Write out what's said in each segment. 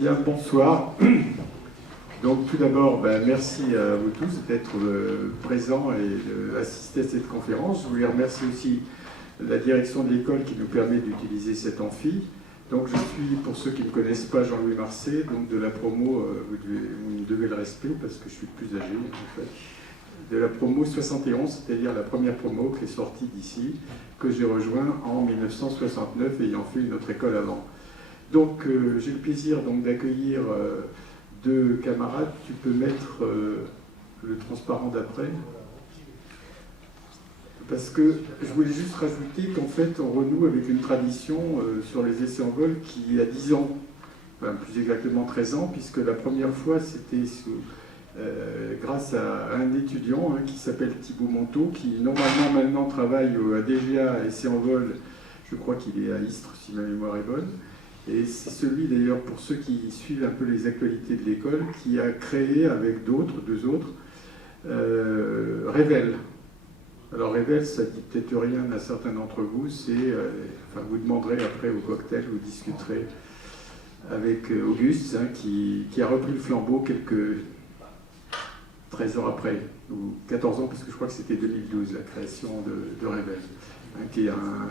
Bien, bonsoir. Donc tout d'abord, merci à vous tous d'être présents et d'assister à cette conférence. Je voulais remercier aussi la direction de l'école qui nous permet d'utiliser cet amphi. Donc je suis, pour ceux qui ne connaissent pas, Jean-Louis Marcet, donc de la promo, vous me devez le respect parce que je suis plus âgé en fait, de la promo 71, c'est-à-dire la première promo qui est sortie d'ici, que j'ai rejoint en 1969 ayant fait une autre école avant. Donc j'ai le plaisir d'accueillir deux camarades. Tu peux mettre le transparent d'après. Parce que je voulais juste rajouter qu'en fait on renoue avec une tradition sur les essais en vol qui a 10 ans, enfin plus exactement 13 ans, puisque la première fois c'était grâce à un étudiant qui s'appelle Thibaut Monteau, qui normalement maintenant travaille à DGA Essais en vol, je crois qu'il est à Istres si ma mémoire est bonne. Et c'est celui d'ailleurs, pour ceux qui suivent un peu les actualités de l'école, qui a créé avec deux autres, Révèle. Alors Révèle, ça ne dit peut-être rien à certains d'entre vous, enfin vous demanderez après au cocktail, vous discuterez avec Auguste, qui a repris le flambeau quelques 13 ans après, ou 14 ans, parce que je crois que c'était 2012, la création de Révèle, qui est un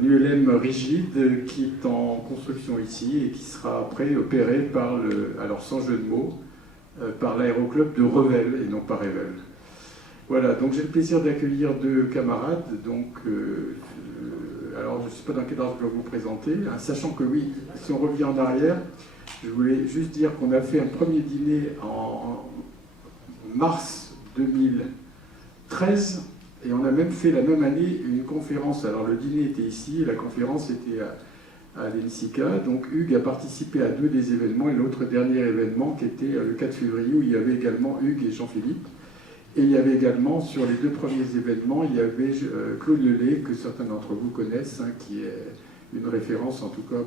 ULM rigide qui est en construction ici et qui sera après opéré par alors sans jeu de mots, par l'aéroclub de Revel et non pas Révèle. Voilà, donc j'ai le plaisir d'accueillir deux camarades. Donc, alors je ne sais pas dans quel ordre je dois vous présenter, sachant que oui, si on revient en arrière, je voulais juste dire qu'on a fait un premier dîner en mars 2013. Et on a même fait la même année une conférence. Alors le dîner était ici, et la conférence était à l'ENSICA. Donc Hugues a participé à deux des événements, et l'autre dernier événement qui était le 4 février, où il y avait également Hugues et Jean-Philippe. Et il y avait également, sur les deux premiers événements, il y avait Claude Lelay, que certains d'entre vous connaissent, qui est une référence en tout cas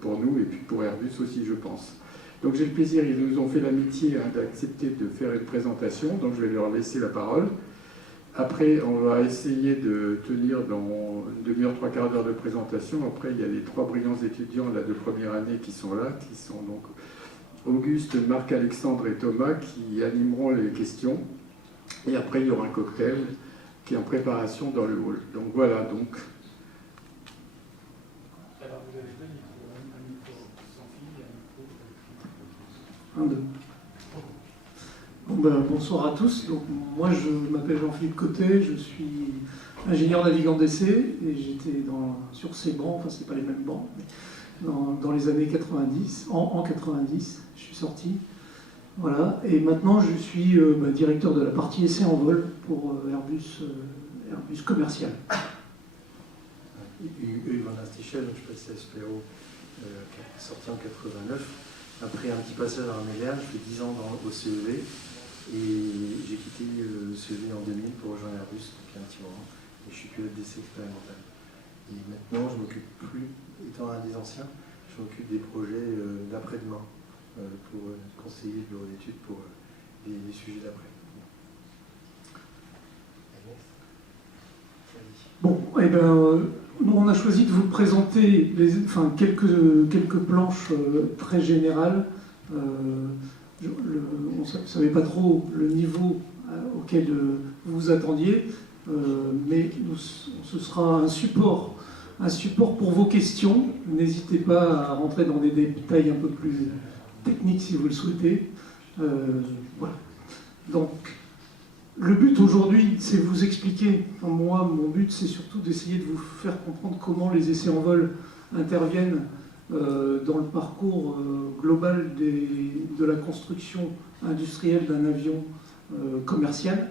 pour nous, et puis pour Airbus aussi, je pense. Donc j'ai le plaisir, ils nous ont fait l'amitié d'accepter de faire une présentation, donc je vais leur laisser la parole. Après, on va essayer de tenir dans une demi-heure, trois quarts d'heure de présentation. Après, il y a les trois brillants étudiants de première année qui sont là, qui sont donc Auguste, Marc-Alexandre et Thomas, qui animeront les questions. Et après, il y aura un cocktail qui est en préparation dans le hall. Donc voilà, donc. Alors, vous avez deux micros, un micro sans fil et un micro. Un, deux. Bon, bonsoir à tous. Donc, moi, je m'appelle Jean-Philippe Côté, je suis ingénieur navigant d'essai et j'étais sur ces bancs, enfin, c'est pas les mêmes bancs, mais dans les années 90, en 90, je suis sorti. Voilà. Et maintenant, je suis directeur de la partie essai en vol pour Airbus commercial. Hugues Van Astichel, je passe à SPO, qui est sorti en 89. Après un petit passage à Armélian, je fais 10 ans au CEV. Et j'ai quitté le CEV en 2000 pour rejoindre Airbus, donc il y a un petit moment. Et je suis pilote d'essai expérimental. Et maintenant, je m'occupe plus, étant un des anciens, je m'occupe des projets d'après-demain pour conseiller le bureau d'études pour les sujets d'après. Bon, eh bien, nous on a choisi de vous présenter quelques planches très générales. On ne savait pas trop le niveau auquel vous vous attendiez, mais ce sera un support pour vos questions. N'hésitez pas à rentrer dans des détails un peu plus techniques si vous le souhaitez. Voilà. Donc, le but aujourd'hui, c'est vous expliquer. Enfin, moi, mon but, c'est surtout d'essayer de vous faire comprendre comment les essais en vol interviennent dans le parcours global de la construction industrielle d'un avion commercial.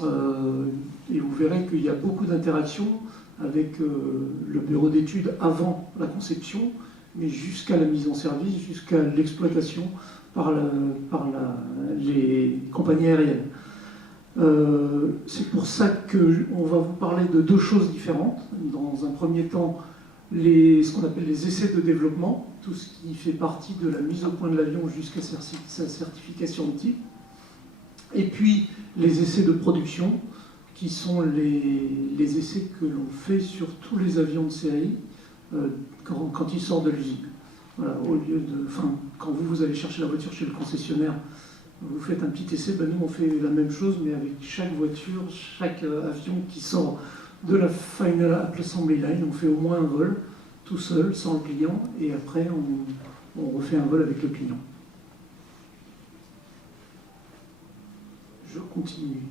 Et vous verrez qu'il y a beaucoup d'interactions avec le bureau d'études avant la conception, mais jusqu'à la mise en service, jusqu'à l'exploitation par les compagnies aériennes. C'est pour ça qu'on va vous parler de deux choses différentes. Dans un premier temps, ce qu'on appelle les essais de développement, tout ce qui fait partie de la mise au point de l'avion jusqu'à sa certification de type. Et puis les essais de production, qui sont les essais que l'on fait sur tous les avions de série quand ils sortent de l'usine. Voilà, au lieu de, enfin, quand vous allez chercher la voiture chez le concessionnaire, vous faites un petit essai, ben nous on fait la même chose, mais avec chaque voiture, chaque avion qui sort de la Final Assembly Line, on fait au moins un vol, tout seul, sans le client, et après on refait un vol avec le client. Je continue.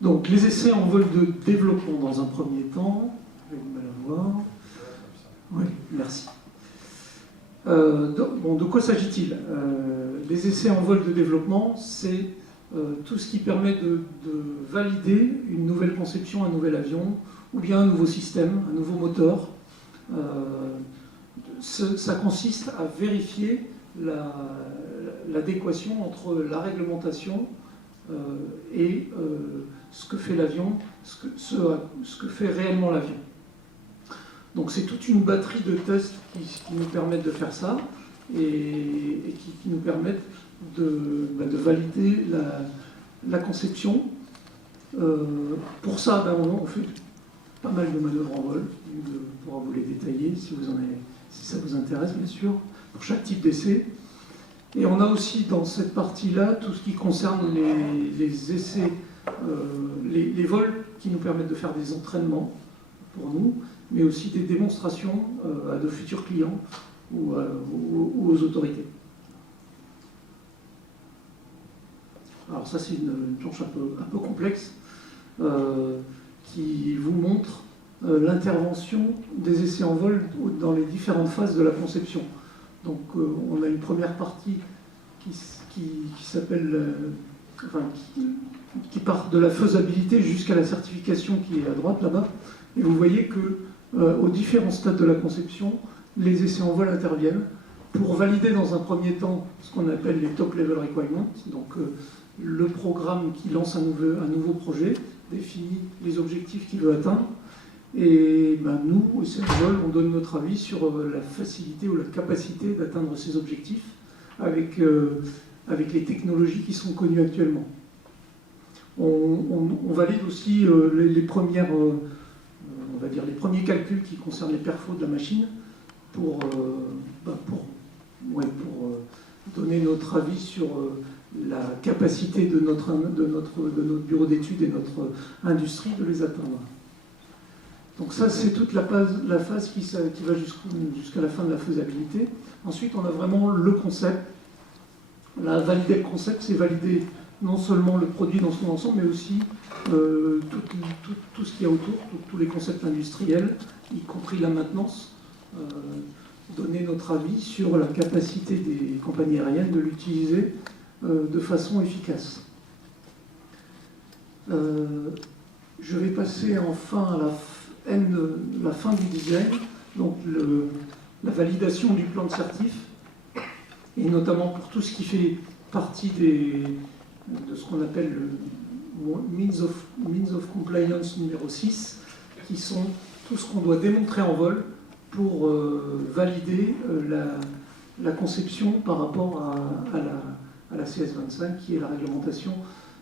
Donc les essais en vol de développement dans un premier temps, je vais mal à voir. Oui, merci. De quoi s'agit-il? Les essais en vol de développement, c'est tout ce qui permet de valider une nouvelle conception, un nouvel avion, ou bien un nouveau système, un nouveau moteur. Ça consiste à vérifier l'adéquation entre la réglementation et ce que fait l'avion, ce que fait réellement l'avion. Donc c'est toute une batterie de tests qui nous permettent de faire ça et qui nous permettent de valider la conception. Pour ça, on fait pas mal de manœuvres en vol. On pourra vous les détailler si ça vous intéresse, bien sûr, pour chaque type d'essai. Et on a aussi dans cette partie-là tout ce qui concerne les essais, les vols qui nous permettent de faire des entraînements pour nous, mais aussi des démonstrations à de futurs clients ou aux autorités. Alors ça c'est une planche un peu complexe qui vous montre l'intervention des essais en vol dans les différentes phases de la conception. Donc on a une première partie qui s'appelle, qui part de la faisabilité jusqu'à la certification qui est à droite là-bas. Et vous voyez que aux différents stades de la conception, les essais en vol interviennent pour valider dans un premier temps ce qu'on appelle les top level requirements. Donc le programme qui lance un nouveau projet définit les objectifs qu'il veut atteindre. Et nous, au essai en vol, on donne notre avis sur la facilité ou la capacité d'atteindre ces objectifs avec les technologies qui sont connues actuellement. On valide aussi les premières, on va dire les premiers calculs qui concernent les perfos de la machine pour donner notre avis sur la capacité de notre bureau d'études et notre industrie de les atteindre. Donc ça, c'est toute la phase qui va jusqu'à la fin de la faisabilité. Ensuite, on a vraiment le concept. Valider le concept, c'est valider non seulement le produit dans son ensemble, mais aussi tout ce qu'il y a autour, tous les concepts industriels, y compris la maintenance. Donner notre avis sur la capacité des compagnies aériennes de l'utiliser de façon efficace. Je vais passer enfin à la fin du design, donc la validation du plan de certif, et notamment pour tout ce qui fait partie de ce qu'on appelle le means of compliance numéro 6, qui sont tout ce qu'on doit démontrer en vol pour valider la conception par rapport à la CS25, qui est la réglementation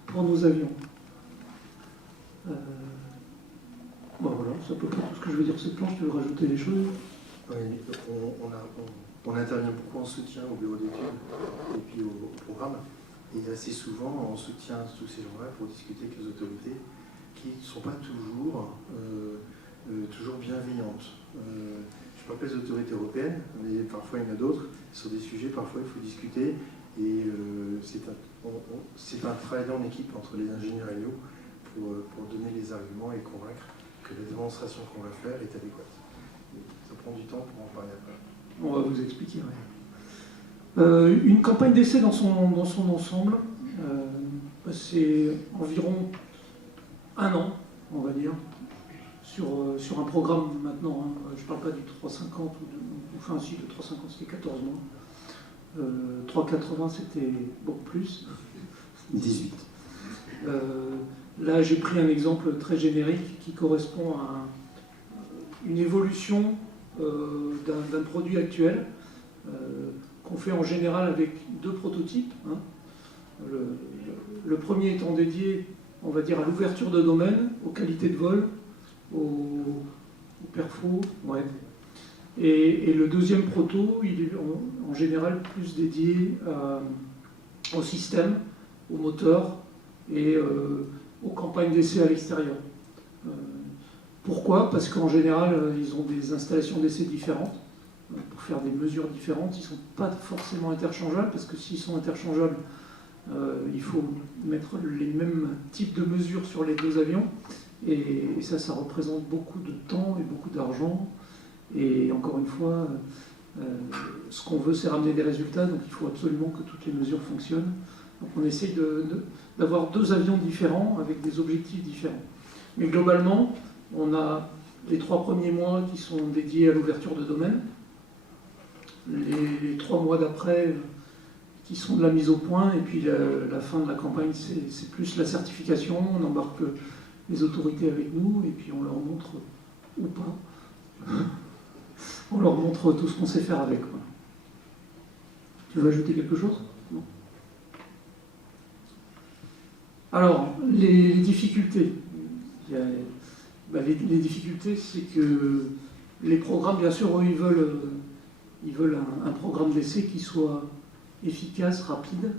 pour nos avions. Voilà, c'est à peu près tout ce que je veux dire sur cette planche. Tu veux rajouter des choses? Oui, on intervient beaucoup en soutien au bureau d'études et puis au programme. Et assez souvent, on soutient tous ces gens-là pour discuter avec les autorités qui ne sont pas toujours bienveillantes. Je ne parle pas des autorités européennes, mais parfois il y en a d'autres. Sur des sujets, parfois il faut discuter. Et c'est un travail en équipe entre les ingénieurs et nous pour donner les arguments et convaincre que la démonstration qu'on va faire est adéquate. Ça prend du temps pour en parler après. On va vous expliquer. Ouais. Une campagne d'essai dans son ensemble, c'est environ 1 an, on va dire, sur un programme maintenant. Je ne parle pas du 350, enfin si, le 350 c'était 14 mois. 380 c'était beaucoup plus. 18. Là j'ai pris un exemple très générique qui correspond à une évolution d'un produit actuel qu'on fait en général avec 2 prototypes. Hein. Le premier étant dédié, on va dire, à l'ouverture de domaine, aux qualités de vol, aux perfos, ouais. Et le deuxième proto, il est en général plus dédié au système, au moteur et aux campagnes d'essai à l'extérieur. Pourquoi? Parce qu'en général, ils ont des installations d'essai différentes, pour faire des mesures différentes. Ils ne sont pas forcément interchangeables, parce que s'ils sont interchangeables, il faut mettre les mêmes types de mesures sur les deux avions. Et ça représente beaucoup de temps et beaucoup d'argent. Et encore une fois, ce qu'on veut, c'est ramener des résultats, donc il faut absolument que toutes les mesures fonctionnent. Donc on essaye d'avoir deux avions différents avec des objectifs différents. Mais globalement, on a les 3 premiers mois qui sont dédiés à l'ouverture de domaine, les 3 mois d'après qui sont de la mise au point, et puis la fin de la campagne, c'est plus la certification. On embarque les autorités avec nous, et puis on leur montre, ou pas, on leur montre tout ce qu'on sait faire avec. Voilà. Tu veux ajouter quelque chose? Non. Alors, les difficultés. Les difficultés, c'est que les programmes, bien sûr, eux, ils veulent un programme d'essai qui soit efficace, rapide,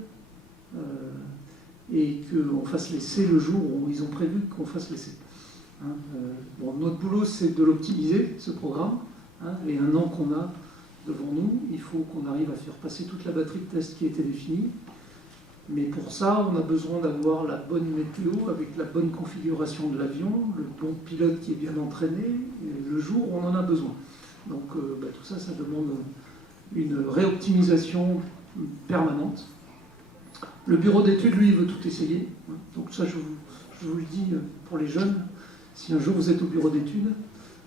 et qu'on fasse l'essai le jour où ils ont prévu qu'on fasse l'essai. Hein, bon, notre boulot, c'est de l'optimiser, ce programme, hein, et 1 an qu'on a devant nous, il faut qu'on arrive à faire passer toute la batterie de tests qui a été définie. Mais pour ça, on a besoin d'avoir la bonne météo avec la bonne configuration de l'avion, le bon pilote qui est bien entraîné, et le jour où on en a besoin. Donc tout ça, ça demande une réoptimisation permanente. Le bureau d'études, lui, il veut tout essayer. Donc ça, je vous le dis pour les jeunes, si un jour vous êtes au bureau d'études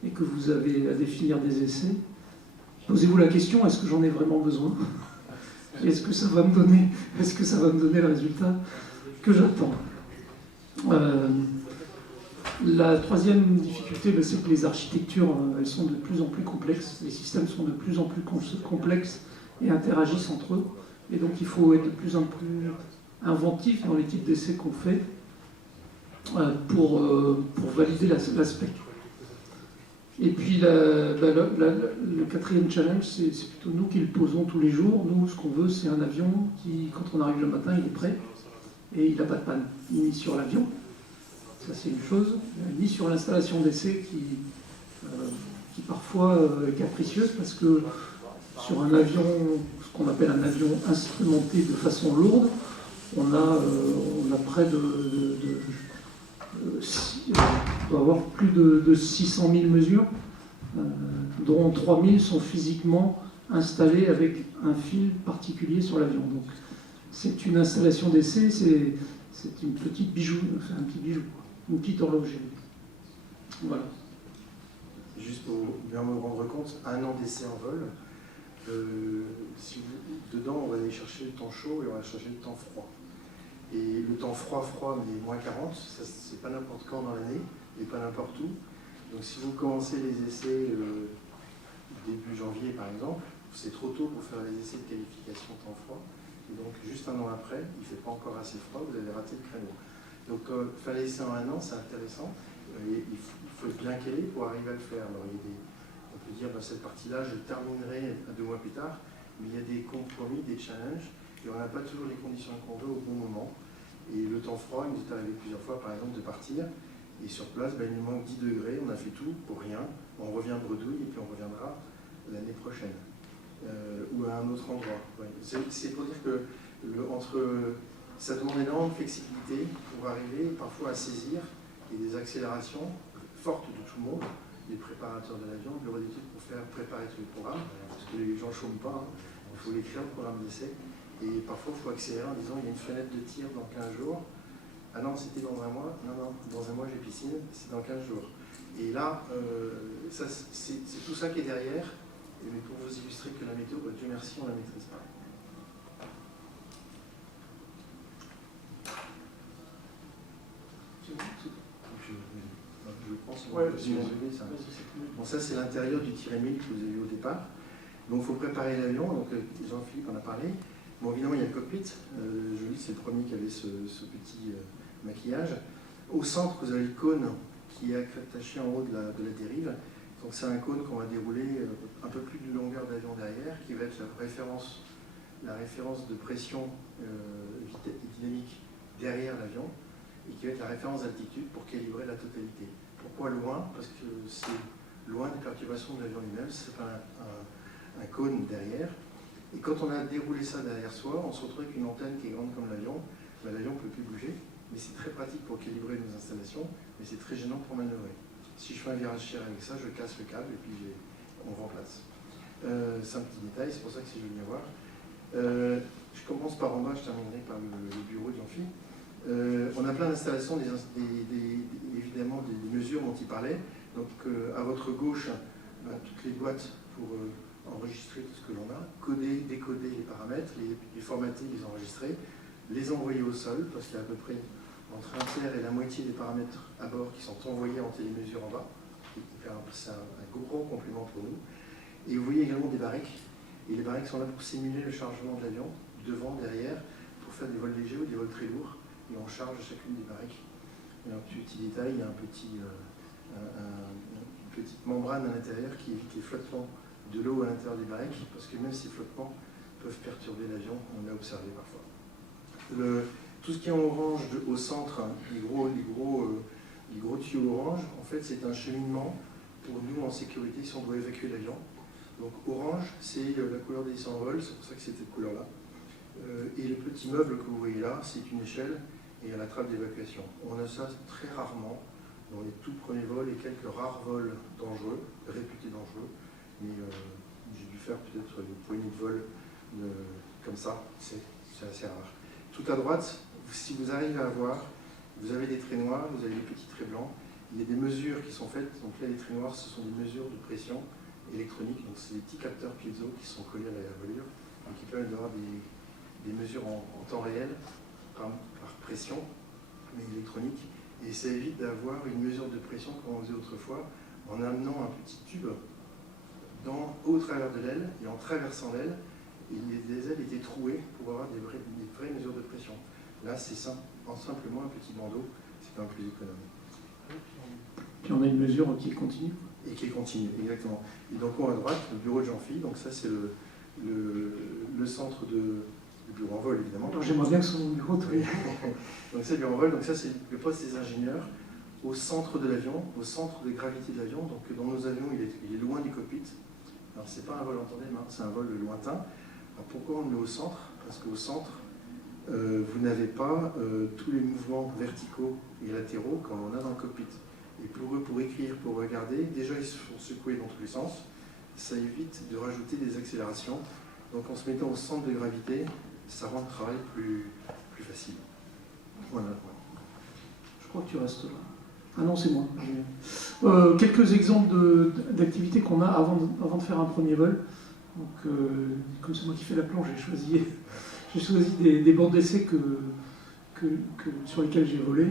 et que vous avez à définir des essais, posez-vous la question, est-ce que j'en ai vraiment besoin ? Est-ce que ça va me donner le résultat que j'attends? La troisième difficulté, c'est que les architectures, elles sont de plus en plus complexes, les systèmes sont de plus en plus complexes et interagissent entre eux. Et donc il faut être de plus en plus inventif dans les types d'essais qu'on fait pour valider l'aspect. Et puis le 4e challenge, c'est plutôt nous qui le posons tous les jours. Nous, ce qu'on veut, c'est un avion qui, quand on arrive le matin, il est prêt et il n'a pas de panne, ni sur l'avion, ça c'est une chose, ni sur l'installation d'essai qui parfois est capricieuse, parce que sur un avion, ce qu'on appelle un avion instrumenté de façon lourde, on a près on doit avoir plus de 600 000 mesures, dont 3 000 sont physiquement installées avec un fil particulier sur l'avion. Donc c'est une installation d'essai, c'est une petite bijou, enfin un petit bijou, une petite horlogerie. Voilà. Juste pour bien me rendre compte, 1 an d'essai en vol, dedans on va aller chercher le temps chaud et on va chercher le temps froid. Et le temps froid, mais moins 40, ça c'est pas n'importe quand dans l'année, et pas n'importe où. Donc si vous commencez les essais début janvier par exemple, c'est trop tôt pour faire les essais de qualification temps froid. Et donc juste 1 an après, il ne fait pas encore assez froid, vous avez raté le créneau. Donc faire les essais en 1 an, c'est intéressant. Il faut bien caler pour arriver à le faire. Alors, on peut dire cette partie-là, je terminerai 2 mois plus tard, mais il y a des compromis, des challenges, et on n'a pas toujours les conditions qu'on veut au bon moment. Et le temps froid, il nous est arrivé plusieurs fois, par exemple, de partir, et sur place, il nous manque 10 degrés, on a fait tout pour rien, on revient bredouille, et puis on reviendra l'année prochaine, ou à un autre endroit. Ouais. C'est pour dire que ça demande énormément de flexibilité pour arriver parfois à saisir et des accélérations fortes de tout le monde, les préparateurs de l'avion, le bureau d'études pour faire préparer tous les programmes, parce que les gens ne chôment pas, hein. Il faut l'écrire le programme d'essai, et parfois il faut accélérer en disant il y a une fenêtre de tir dans 15 jours, ah non c'était dans 1 mois, non, dans 1 mois j'ai piscine, c'est dans 15 jours. Et là, c'est tout ça qui est derrière, mais pour vous illustrer que la météo, Dieu merci, on ne la maîtrise pas. Je pense bon, ça c'est l'intérieur du tir Émile que vous avez vu au départ. Donc il faut préparer l'avion, donc Jean-Philippe en a parlé. Bon évidemment il y a le cockpit, joli, c'est le premier qui avait ce petit maquillage. Au centre vous avez le cône qui est attaché en haut de la dérive, Donc c'est un cône qu'on va dérouler un peu plus de longueur d'avion derrière, qui va être la référence de pression dynamique derrière l'avion, et qui va être la référence d'altitude pour calibrer la totalité. Pourquoi loin? Parce que c'est loin des perturbations de l'avion lui-même, c'est pas un cône derrière. Et quand on a déroulé ça derrière soi, on se retrouve avec une antenne qui est grande comme l'avion. Ben, l'avion ne peut plus bouger, mais c'est très pratique pour calibrer nos installations, mais c'est très gênant pour manœuvrer. Si je fais un virage cher avec ça, je casse le câble et puis on remplace. C'est un petit détail, c'est pour ça que c'est joli à voir. Je commence par en bas, je terminerai par le bureau de Jean-Phi. On a plein d'installations, évidemment des mesures dont il parlait. Donc à votre gauche, toutes les boîtes pour enregistrer tout ce que l'on a, coder, décoder les paramètres, les formater, les enregistrer, les envoyer au sol, parce qu'il y a à peu près entre un tiers et la moitié des paramètres à bord qui sont envoyés en télémesure en bas. C'est un gros complément pour nous. Et vous voyez également des barriques. Et les barriques sont là pour simuler le chargement de l'avion, devant, derrière, pour faire des vols légers ou des vols très lourds. Et on charge chacune des barriques. Et un petit détail, il y a une petite membrane à l'intérieur qui évite les flottements de l'eau à l'intérieur des barriques, parce que même ces flottements peuvent perturber l'avion, on l'a observé parfois. Tout ce qui est en orange au centre, les gros tuyaux orange, en fait c'est un cheminement pour nous en sécurité si on doit évacuer l'avion. Donc orange, c'est la couleur des sans-vol, c'est pour ça que c'est cette couleur-là. Et le petit meuble que vous voyez là, c'est une échelle et la trappe d'évacuation. On a ça très rarement dans les tout premiers vols et quelques rares vols dangereux, réputés dangereux. Mais j'ai dû faire peut-être une poignée de vols comme ça, c'est assez rare. Tout à droite, si vous arrivez à voir, vous avez des traits noirs, vous avez des petits traits blancs, il y a des mesures qui sont faites, donc là les traits noirs ce sont des mesures de pression électronique, donc c'est des petits capteurs piezo qui sont collés à la voilure, donc qui permettent d'avoir des mesures en temps réel, par pression, mais électronique, et ça évite d'avoir une mesure de pression comme on faisait autrefois, en amenant un petit tube au travers de l'aile, et en traversant l'aile, les ailes étaient trouées pour avoir des vraies mesures de pression. Là, c'est simplement un petit bandeau, c'est quand même plus économique. Puis on a une mesure qui est continue. Et qui est continue, exactement. Et donc on a à droite, le bureau de Jean-Phi, donc ça c'est le centre le bureau en vol évidemment. J'aimerais bien que son bureau oui. Donc c'est le bureau en vol, donc ça c'est le poste des ingénieurs au centre de l'avion, au centre de gravité de l'avion. Donc dans nos avions, il est loin du cockpit. Alors c'est pas un vol en tandem, hein, c'est un vol lointain. Alors, pourquoi on le met au centre? Parce qu'au centre, vous n'avez pas tous les mouvements verticaux et latéraux comme on a dans le cockpit. Et pour eux, pour écrire, pour regarder, déjà ils se font secouer dans tous les sens. Ça évite de rajouter des accélérations. Donc en se mettant au centre de gravité, ça rend le travail plus facile. Voilà. Je crois que tu restes là. Ah non, c'est moi. Quelques exemples d'activités qu'on a avant de faire un premier vol. Donc, comme c'est moi qui fais la planche, j'ai choisi des bancs d'essai sur lesquels j'ai volé,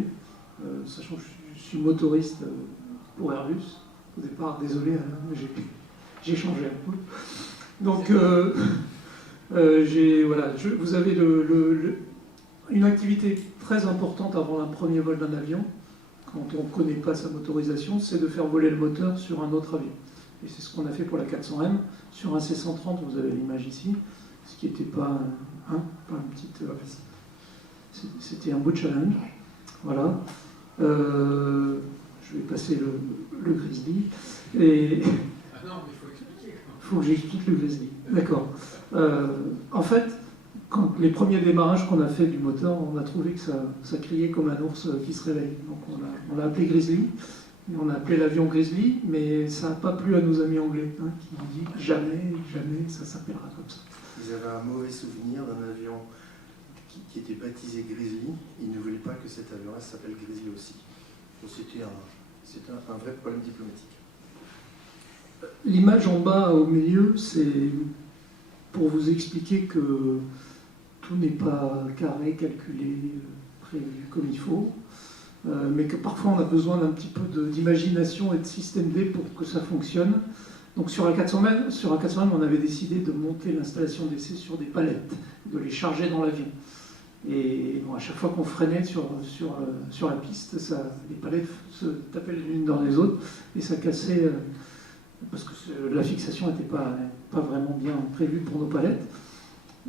sachant que je suis motoriste pour Airbus. Au départ, désolé, hein, j'ai changé un peu. Donc, vous avez une activité très importante avant un premier vol d'un avion, quand on ne connaît pas sa motorisation, c'est de faire voler le moteur sur un autre avion. Et c'est ce qu'on a fait pour la 400M. Sur un C-130, vous avez l'image ici, ce qui n'était pas une petite... c'était un beau challenge. Voilà. Je vais passer le Grizzly. Et... Ah non, mais il faut expliquer. Il faut que j'explique le Grizzly. D'accord. En fait, quand les premiers démarrages qu'on a fait du moteur, on a trouvé que ça criait comme un ours qui se réveille. Donc on l'a appelé Grizzly. Et on a appelé l'avion Grizzly, mais ça n'a pas plu à nos amis anglais, hein, qui ont dit jamais ça s'appellera comme ça. Ils avaient un mauvais souvenir d'un avion qui était baptisé Grizzly. Ils ne voulaient pas que cet avion-là s'appelle Grizzly aussi. Donc c'était un vrai problème diplomatique. L'image en bas au milieu, c'est pour vous expliquer que tout n'est pas carré, calculé, prévu comme il faut. Mais que parfois on a besoin d'un petit peu d'imagination et de système D pour que ça fonctionne. Donc sur A400M, on avait décidé de monter l'installation d'essai sur des palettes, de les charger dans l'avion. Et bon, à chaque fois qu'on freinait sur la piste, les palettes se tapaient les unes dans les autres et ça cassait parce que la fixation n'était pas vraiment bien prévue pour nos palettes.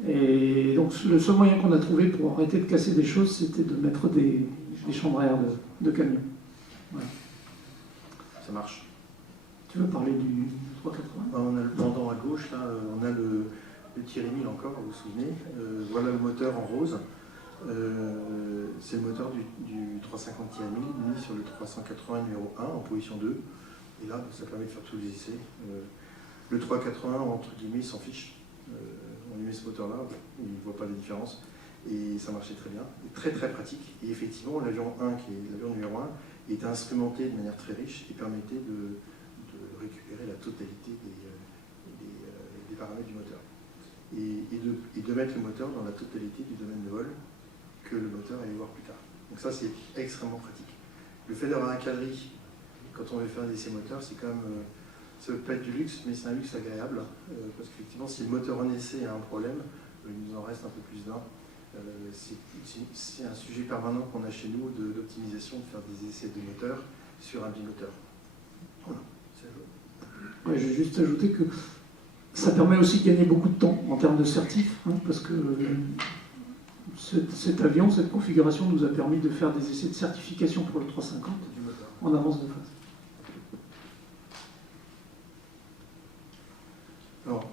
Et donc le seul moyen qu'on a trouvé pour arrêter de casser des choses, c'était de mettre des chambres à air de camion. Voilà. Ça marche. Tu veux parler du 380 ? On a le pendant à gauche, là, on a le Thierry 1000 encore, vous vous souvenez. Voilà le moteur en rose. C'est le moteur du 350 Thierry 1000 mis sur le 380 numéro 1 en position 2. Et là, ça permet de faire tous les essais. Le 380, entre guillemets, il s'en fiche. On lui met ce moteur-là, il ne voit pas la différence. Et ça marchait très bien, et très très pratique. Et effectivement, l'avion 1, qui est l'avion numéro 1, était instrumenté de manière très riche et permettait de récupérer la totalité des paramètres du moteur. Et de mettre le moteur dans la totalité du domaine de vol que le moteur allait voir plus tard. Donc ça, c'est extrêmement pratique. Le fait d'avoir un calerie, quand on veut faire des essais moteurs, c'est quand même... ça peut pas être du luxe, mais c'est un luxe agréable. Parce qu'effectivement, si le moteur en essai a un problème, il nous en reste un peu plus d'un. C'est un sujet permanent qu'on a chez nous d'optimisation, de faire des essais de moteur sur un bimoteur. Voilà. Ouais, je vais juste ajouter que ça permet aussi de gagner beaucoup de temps en termes de certif, parce que cet avion, cette configuration nous a permis de faire des essais de certification pour le 350 en avance de phase. Alors,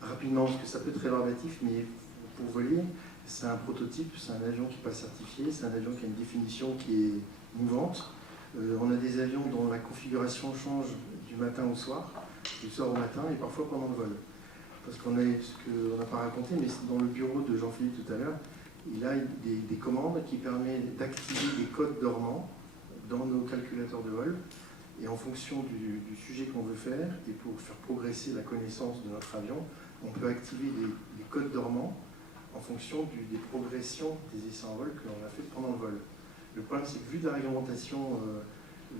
rapidement, parce que ça peut être rébarbatif, mais pour voler, c'est un prototype, c'est un avion qui n'est pas certifié, c'est un avion qui a une définition qui est mouvante. On a des avions dont la configuration change du matin au soir, du soir au matin et parfois pendant le vol. Parce qu'on a, ce qu'on n'a pas raconté, mais dans le bureau de Jean-Philippe tout à l'heure, il a des commandes qui permettent d'activer des codes dormants dans nos calculateurs de vol. Et en fonction du sujet qu'on veut faire, et pour faire progresser la connaissance de notre avion, on peut activer des codes dormants en fonction des progressions des essais en vol que l'on a fait pendant le vol. Le problème, c'est que vu la réglementation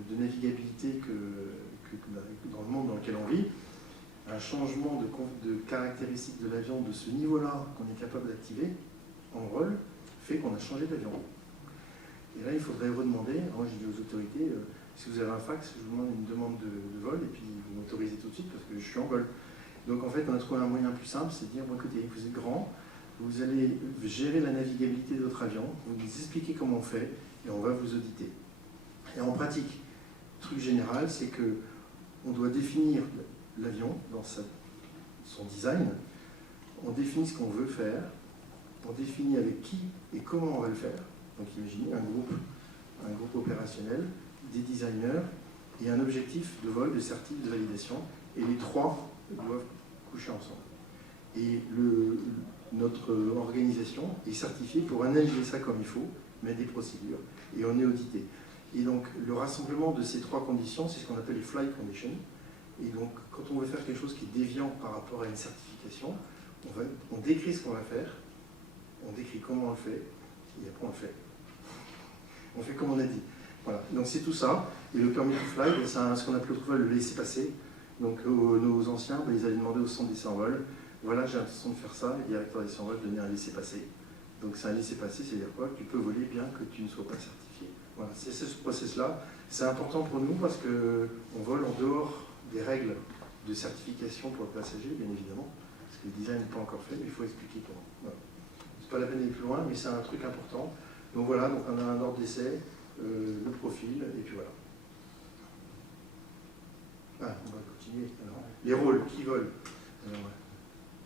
de navigabilité dans le monde dans lequel on vit, un changement de caractéristiques de l'avion de ce niveau-là qu'on est capable d'activer en vol fait qu'on a changé d'avion. Et là, il faudrait redemander, moi j'ai dit aux autorités, si vous avez un fax, je vous demande une demande de vol et puis vous m'autorisez tout de suite parce que je suis en vol. Donc en fait, on a trouvé un moyen plus simple, c'est de dire, bon, écoutez, vous êtes grand, vous allez gérer la navigabilité de votre avion, vous nous expliquez comment on fait et on va vous auditer. Et en pratique, le truc général, c'est que on doit définir l'avion dans son design, on définit ce qu'on veut faire, on définit avec qui et comment on va le faire. Donc imaginez un groupe opérationnel, des designers et un objectif de vol, de certif, de validation, et les trois doivent coucher ensemble. Et notre organisation est certifiée pour analyser ça comme il faut, mettre des procédures, et on est audité. Et donc le rassemblement de ces trois conditions, c'est ce qu'on appelle les fly conditions. Et donc quand on veut faire quelque chose qui est déviant par rapport à une certification, on décrit ce qu'on va faire, on décrit comment on le fait, et après on le fait. On fait comme on a dit. Voilà, donc c'est tout ça. Et le permis to fly, c'est ce qu'on appelle autrefois le laisser-passer. Donc nos anciens, ils allaient demander au centre d'essai en vol, voilà, j'ai l'intention de faire ça, le directeur d'essai en vol donnait un laisser-passer. Donc c'est un laisser-passer, c'est-à-dire quoi? Tu peux voler bien que tu ne sois pas certifié. Voilà, c'est ce process-là. C'est important pour nous parce qu'on vole en dehors des règles de certification pour le passager, bien évidemment, parce que le design n'est pas encore fait, mais il faut expliquer comment. Voilà. C'est pas la peine d'aller plus loin, mais c'est un truc important. Donc voilà, donc on a un ordre d'essai, le profil, et puis voilà. Ah, on va continuer. Alors, les rôles, qui volent. Alors,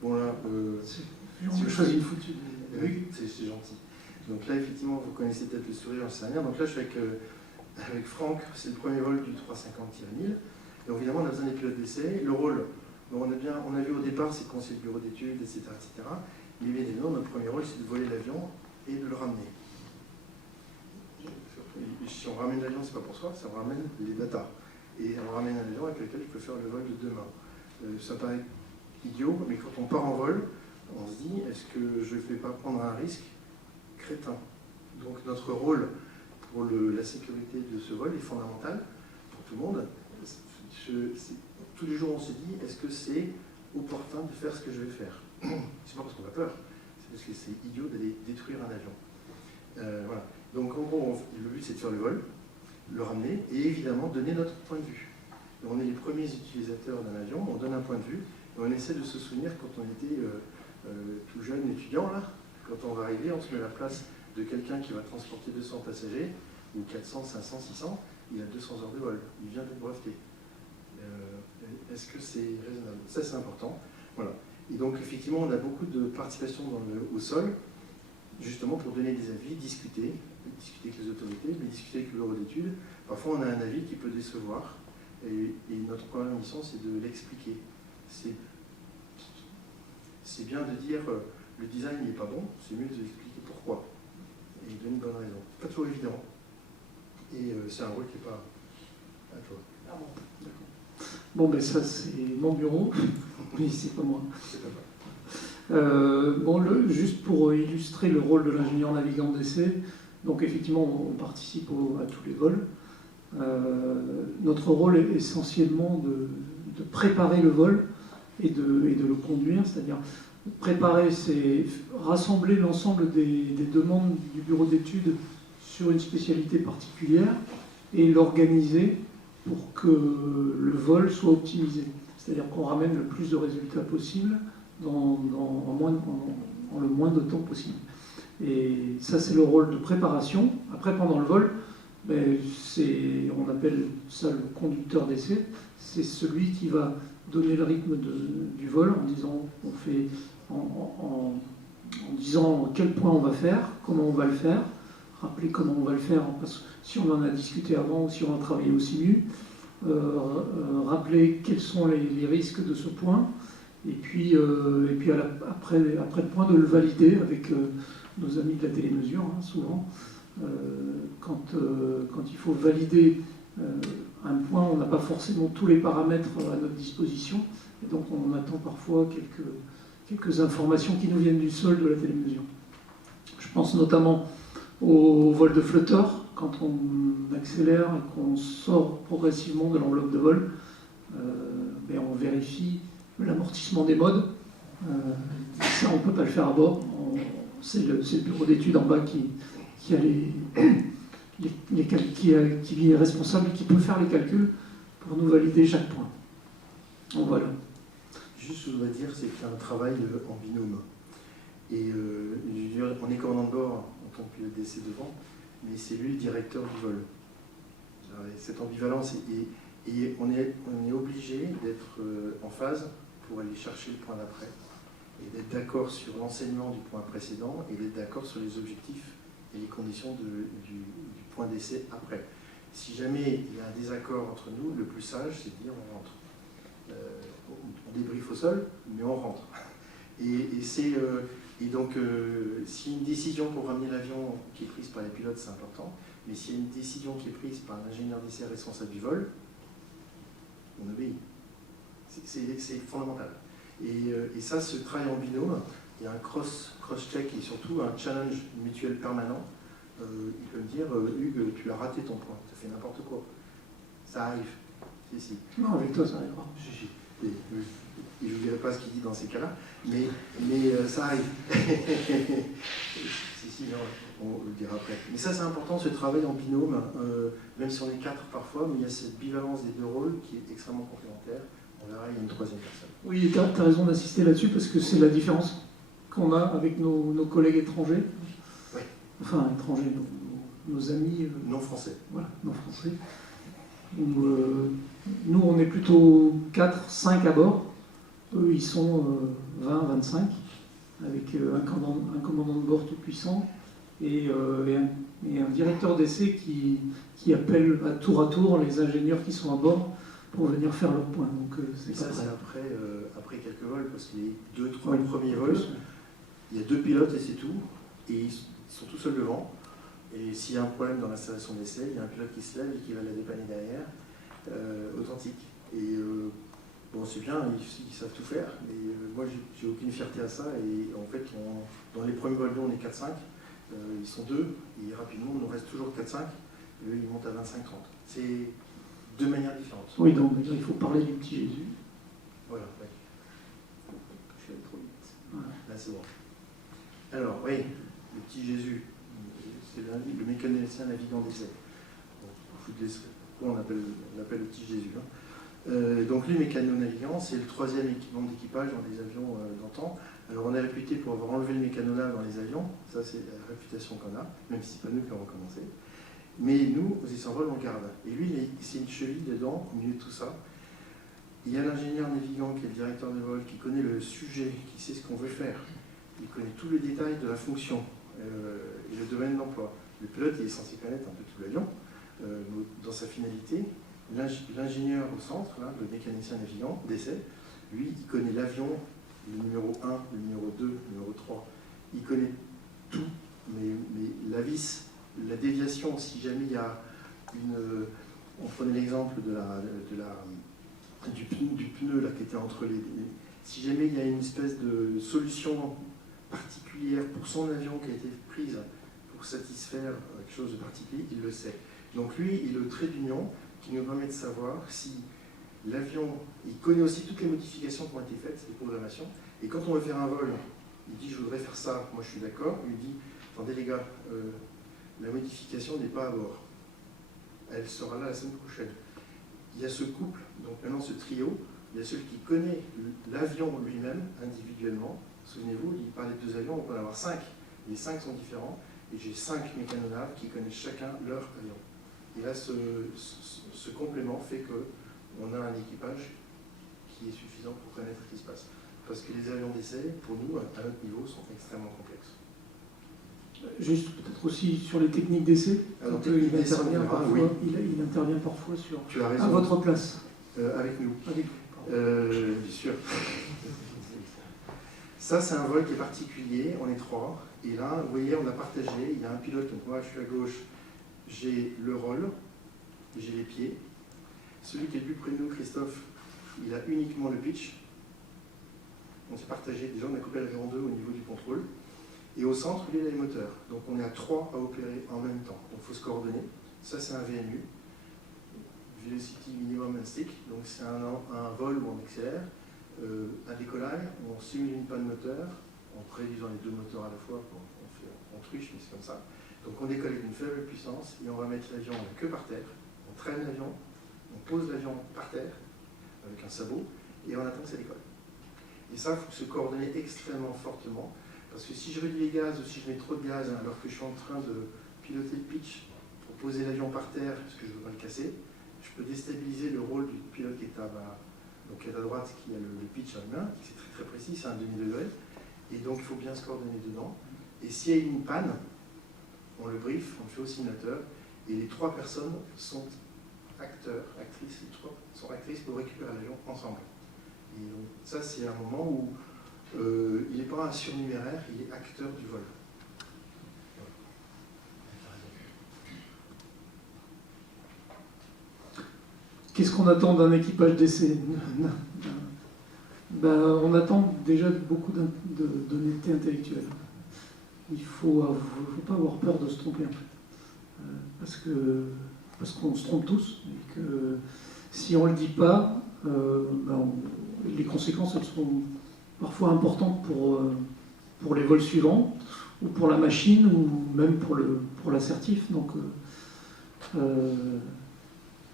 bon là, on a choisi une foutue. Oui, c'est gentil. Donc là, effectivement, vous connaissez peut-être le sourire, j'en sais rien. Donc là, je suis avec Franck, c'est le premier vol du 350-1000. Et évidemment, on a besoin des pilotes d'essai. Le rôle, donc on a vu au départ, c'est conseiller de bureau d'études, etc., etc. Mais bien évidemment, notre premier rôle, c'est de voler l'avion et de le ramener. Si on ramène l'avion, c'est pas pour soi, ça ramène les datas. Et on ramène un avion avec lequel je peux faire le vol de demain. Ça paraît idiot, mais quand on part en vol, on se dit, est-ce que je ne vais pas prendre un risque crétin? Donc notre rôle pour la sécurité de ce vol est fondamental pour tout le monde. Tous les jours, on se dit, est-ce que c'est opportun de faire ce que je vais faire? C'est pas parce qu'on a peur, c'est parce que c'est idiot d'aller détruire un avion. Voilà. Donc en gros, le but c'est de faire le vol, le ramener et évidemment donner notre point de vue. Et on est les premiers utilisateurs d'un avion, on donne un point de vue, et on essaie de se souvenir quand on était tout jeune étudiant, là, quand on va arriver, on se met à la place de quelqu'un qui va transporter 200 passagers, ou 400, 500, 600, il a 200 heures de vol, il vient d'être breveté. Est-ce que c'est raisonnable? Ça, c'est important. Voilà. Et donc, effectivement, on a beaucoup de participation au sol, justement pour donner des avis, discuter avec les autorités, mais discuter avec le bureau d'études. Parfois, on a un avis qui peut décevoir, et notre première mission, c'est de l'expliquer. C'est bien de dire le design n'est pas bon, c'est mieux de expliquer pourquoi, et donner une bonne raison. Pas toujours évident, et c'est un rôle qui n'est pas à toi. Ah bon, d'accord. Bon, ben ça, c'est mon bureau, mais c'est pas moi. C'est pas mal. Juste pour illustrer le rôle de l'ingénieur navigant d'essai, donc effectivement on participe à tous les vols. Notre rôle est essentiellement de préparer le vol et de le conduire, c'est-à-dire préparer, c'est rassembler l'ensemble des demandes du bureau d'études sur une spécialité particulière et l'organiser pour que le vol soit optimisé. C'est-à-dire qu'on ramène le plus de résultats possible en le moins de temps possible. Et ça, c'est le rôle de préparation. Après, pendant le vol, on appelle ça le conducteur d'essai. C'est celui qui va donner le rythme du vol en disant quel point on va faire, comment on va le faire, rappeler comment on va le faire, parce que si on en a discuté avant ou si on a travaillé au SIMU, rappeler quels sont les risques de ce point, et puis après le point, de le valider avec nos amis de la télémesure, hein, souvent. Quand il faut valider un point, on n'a pas forcément tous les paramètres à notre disposition, et donc on attend parfois quelques informations qui nous viennent du sol de la télémesure. Je pense notamment au vol de flotteur, quand on accélère et qu'on sort progressivement de l'enveloppe de vol, on vérifie l'amortissement des modes. Ça, on ne peut pas le faire à bord. C'est le bureau d'études en bas qui est responsable, qui peut faire les calculs pour nous valider chaque point. Donc voilà. Juste, je voudrais dire, c'est qu'il y a un travail en binôme. Et on est commandant de bord en tant que pilote d'essai devant, mais c'est lui le directeur du vol. Cette ambivalence, et on est obligé d'être en phase pour aller chercher le point d'après, et d'être d'accord sur l'enseignement du point précédent, et d'être d'accord sur les objectifs et les conditions du point d'essai après. Si jamais il y a un désaccord entre nous, le plus sage, c'est de dire on rentre. On débriefe au sol, mais on rentre. Et donc, s'il y a une décision pour ramener l'avion qui est prise par les pilotes, c'est important, mais s'il y a une décision qui est prise par l'ingénieur d'essai responsable du vol, on obéit. C'est fondamental. Et ça, ce travail en binôme, il y a un cross-check et surtout un challenge mutuel permanent. Il peut me dire, Hugues, tu as raté ton point, tu as fait n'importe quoi. Ça arrive. Si. Non, avec toi, ça arrivera. Et je ne vous dirai pas ce qu'il dit dans ces cas-là, mais ça arrive. si, non, on le dira après. Mais ça, c'est important, ce travail en binôme, même si on est 4 parfois, mais il y a cette bivalence des deux rôles qui est extrêmement complémentaire. On verra, il y a une troisième personne. Oui, tu as raison d'insister là-dessus, parce que c'est la différence qu'on a avec nos collègues étrangers. Oui. Enfin, étrangers, nos amis. Non français. Voilà, non français. Nous, on est plutôt 4, 5 à bord. Eux, ils sont 20, 25, avec un commandant de bord tout puissant et un directeur d'essai qui appelle à tour les ingénieurs qui sont à bord pour venir faire leur point. Donc, c'est après quelques vols, parce qu'il y a 2-3 oui, premiers vols, il y a 2 pilotes et c'est tout, et ils sont tout seuls devant. Et s'il y a un problème dans l'installation d'essai, il y a un pilote qui se lève et qui va la dépanner derrière, authentique. Et bon, c'est bien, ils savent tout faire, mais moi j'ai aucune fierté à ça. Et en fait, dans les premiers vols, on est 4-5, ils sont 2, et rapidement, on nous reste toujours 4-5, et eux, ils montent à 25-30. C'est 2 manières différentes. Oui, donc il faut parler du petit Jésus. Voilà, ouais. Je suis allé trop vite. Voilà. Là, c'est bon. Alors, oui, le petit Jésus. C'est le mécanicien navigant d'essai. Pourquoi on l'appelle le petit Jésus, hein. Donc lui, mécano-navigant, c'est le troisième équipement d'équipage dans les avions d'antan. Alors on est réputé pour avoir enlevé le mécano-nav dans les avions, ça c'est la réputation qu'on a, même si c'est pas nous qui avons commencé. Mais nous, aux Issenvols, on le garde. Et lui, c'est une cheville dedans, au milieu de tout ça. Il y a l'ingénieur navigant qui est le directeur de vol, qui connaît le sujet, qui sait ce qu'on veut faire. Il connaît tous les détails de la fonction et le domaine d'emploi. Le pilote, il est censé connaître un peu tout l'avion, dans sa finalité. L'ingénieur au centre, là, le mécanicien navigant, d'essai, lui, il connaît l'avion, le numéro 1, le numéro 2, le numéro 3. Il connaît tout, mais la vis, la déviation, si jamais il y a une... On prenait l'exemple du pneu là, qui était entre les... Si jamais il y a une espèce de solution particulière pour son avion qui a été prise pour satisfaire quelque chose de particulier, il le sait. Donc lui, il est le trait d'union qui nous permet de savoir si l'avion, il connaît aussi toutes les modifications qui ont été faites, les programmations, et quand on veut faire un vol, il dit je voudrais faire ça, moi je suis d'accord, il lui dit attendez les gars, la modification n'est pas à bord, elle sera là la semaine prochaine. Il y a ce couple, donc maintenant ce trio, il y a celui qui connaît l'avion lui-même, individuellement. Souvenez-vous, il parlait de 2 avions, on peut en avoir 5. Les 5 sont différents, et j'ai 5 mécanonaves qui connaissent chacun leur avion. Et là, ce complément fait qu'on a un équipage qui est suffisant pour connaître ce qui se passe. Parce que les avions d'essai, pour nous, à notre niveau, sont extrêmement complexes. Juste peut-être aussi sur les techniques d'essai, quand il intervient parfois, oui. Il intervient parfois sur, tu as raison. À votre place. Avec nous. Avec bien sûr. Ça, c'est un vol qui est particulier, on est 3. Et là, vous voyez, on a partagé, il y a un pilote, donc moi je suis à gauche, j'ai le rôle, j'ai les pieds. Celui qui est le plus près de nous, Christophe, il a uniquement le pitch. On s'est partagé, déjà on a coupé l'avion en 2 au niveau du contrôle. Et au centre, il y a les moteurs. Donc on est à 3 à opérer en même temps. Donc il faut se coordonner. Ça, c'est un VMU, Velocity Minimum Stick. Donc c'est un vol où on accélère. Un décollage, on simule une panne moteur, en préduisant les 2 moteurs à la fois, on triche, mais c'est comme ça. Donc on décolle avec une faible puissance et on va mettre l'avion la queue par terre, on traîne l'avion, on pose l'avion par terre avec un sabot et on attend que ça décolle. Et ça, il faut se coordonner extrêmement fortement parce que si je réduis les gaz ou si je mets trop de gaz alors que je suis en train de piloter le pitch pour poser l'avion par terre parce que je ne veux pas le casser, je peux déstabiliser le rôle du pilote qui est donc à droite qui a le pitch en main, c'est très très précis, c'est un demi-degré, et donc il faut bien se coordonner dedans. Et s'il y a une panne, on le brief, on le fait au simulateur, et les 3 personnes sont acteurs, actrices, les 3 sont actrices pour récupérer l'avion ensemble. Et donc ça c'est un moment où il n'est pas un surnuméraire, il est acteur du vol. Qu'est-ce qu'on attend d'un équipage d'essai? On attend déjà beaucoup d'honnêteté intellectuelle. Il ne faut pas avoir peur de se tromper, en fait. Parce qu'on se trompe tous, et que si on ne le dit pas, les conséquences elles seront parfois importantes pour les vols suivants, ou pour la machine, ou même pour l'assertif. Donc,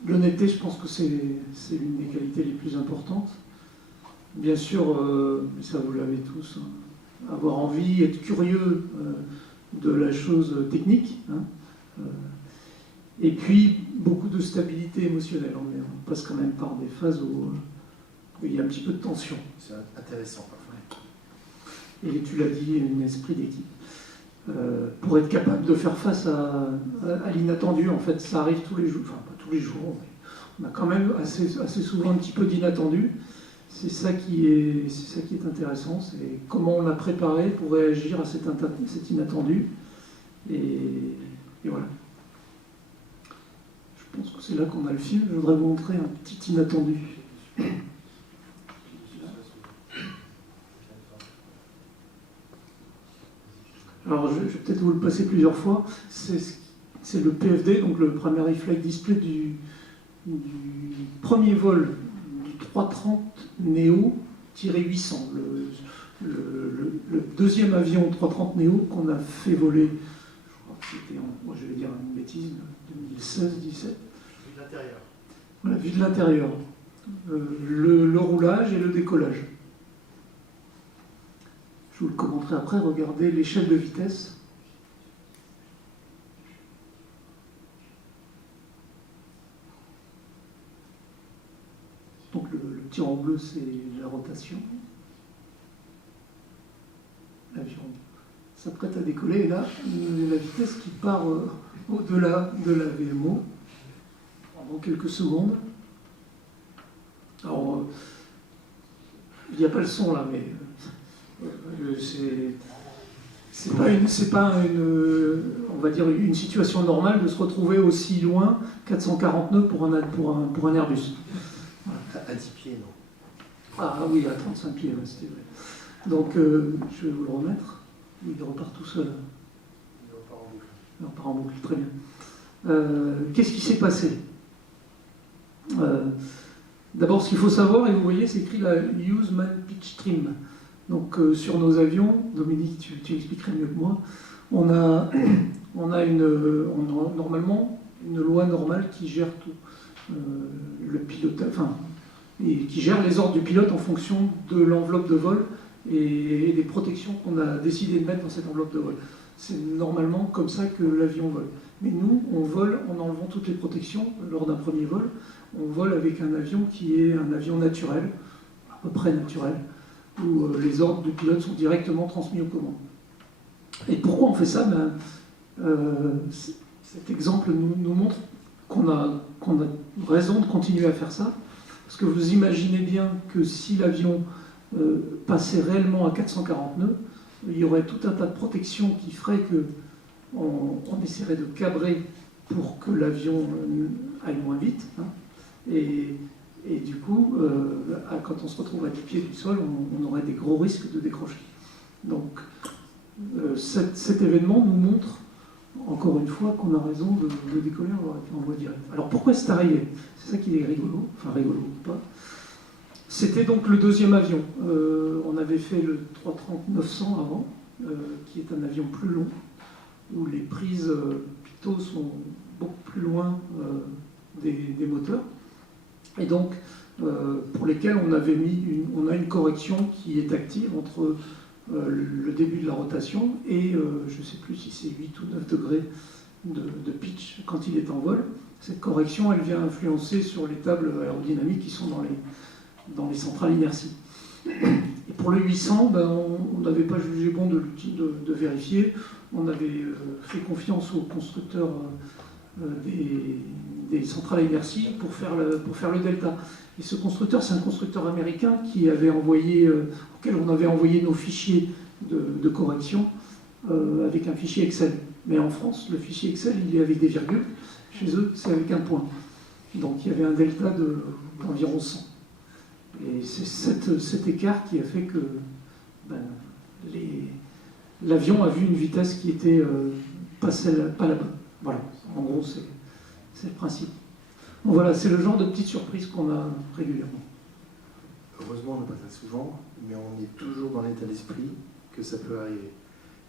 l'honnêteté, je pense que c'est l'une des qualités les plus importantes. Bien sûr, ça vous l'avez tous, hein, avoir envie, être curieux de la chose technique. Hein, et puis, beaucoup de stabilité émotionnelle. On passe quand même par des phases où il y a un petit peu de tension. C'est intéressant parfois. Et tu l'as dit, un esprit d'équipe. Pour être capable de faire face à l'inattendu, en fait, ça arrive tous les jours, enfin pas tous les jours, mais on a quand même assez souvent un petit peu d'inattendu. C'est ça qui est intéressant, c'est comment on a préparé pour réagir à cet inattendu. Et voilà. Je pense que c'est là qu'on a le film. Je voudrais vous montrer un petit inattendu. Alors, je vais peut-être vous le passer plusieurs fois. C'est le PFD, donc le Primary Flight Display du premier vol du 330 Neo-800, le deuxième avion 330 Neo qu'on a fait voler, je crois que c'était moi je vais dire une bêtise, 2016-17. Vue de l'intérieur. Voilà, vue de l'intérieur. le roulage et le décollage. Je vous le commenterai après, regardez l'échelle de vitesse. Donc le petit rond bleu, c'est la rotation. L'avion s'apprête à décoller, et là, la vitesse qui part au-delà de la VMO pendant quelques secondes. Alors, il n'y a pas le son là, mais c'est pas une, on va dire, une situation normale de se retrouver aussi loin, 440 nœuds pour un Airbus. Voilà. À 10 pieds, non? Ah oui, à 35 pieds, ouais, c'était vrai. Donc, je vais vous le remettre. Il repart tout seul. Il repart en boucle. Il repart en boucle, très bien. Qu'est-ce qui s'est passé? D'abord, ce qu'il faut savoir, et vous voyez, c'est écrit la Use Man Pitch Trim. Donc, sur nos avions, Dominique, tu expliquerais mieux que moi, on a normalement une loi normale qui gère tout. Le pilote, enfin, et qui gère les ordres du pilote en fonction de l'enveloppe de vol et des protections qu'on a décidé de mettre dans cette enveloppe de vol. C'est normalement comme ça que l'avion vole. Mais nous, on vole en enlevant toutes les protections lors d'un premier vol. On vole avec un avion qui est un avion naturel, à peu près naturel, où les ordres du pilote sont directement transmis aux commandes. Et pourquoi on fait ça? Cet exemple nous montre qu'on a raison de continuer à faire ça, parce que vous imaginez bien que si l'avion passait réellement à 440 nœuds, il y aurait tout un tas de protections qui feraient qu'on essaierait de cabrer pour que l'avion aille moins vite. Hein, et du coup, quand on se retrouve à 10 pieds du sol, on aurait des gros risques de décrocher. Donc, cet événement nous montre, encore une fois, qu'on a raison de décoller en voie directe. Alors, pourquoi c'est arrivé? C'est ça qui est rigolo, enfin rigolo ou pas. C'était donc le deuxième avion. On avait fait le 330-900 avant, qui est un avion plus long, où les prises pitot sont beaucoup plus loin des moteurs, et donc pour lesquels on a une correction qui est active entre le début de la rotation et je ne sais plus si c'est 8 ou 9 degrés de pitch quand il est en vol. Cette correction, elle vient influencer sur les tables aérodynamiques qui sont dans les centrales inertie. Et pour le 800, on n'avait pas jugé bon de vérifier. On avait fait confiance aux constructeurs des centrales à inertie pour faire le delta. Et ce constructeur, c'est un constructeur américain qui avait auquel on avait envoyé nos fichiers de correction avec un fichier Excel. Mais en France, le fichier Excel, il est avec des virgules. Chez eux, c'est avec un point. Donc il y avait un delta d'environ 100. Et c'est cet écart qui a fait que l'avion a vu une vitesse qui était pas la bonne. Voilà, en gros, c'est le principe. Donc voilà, c'est le genre de petite surprise qu'on a régulièrement. Heureusement, on n'a pas ça souvent, mais on est toujours dans l'état d'esprit que ça peut arriver.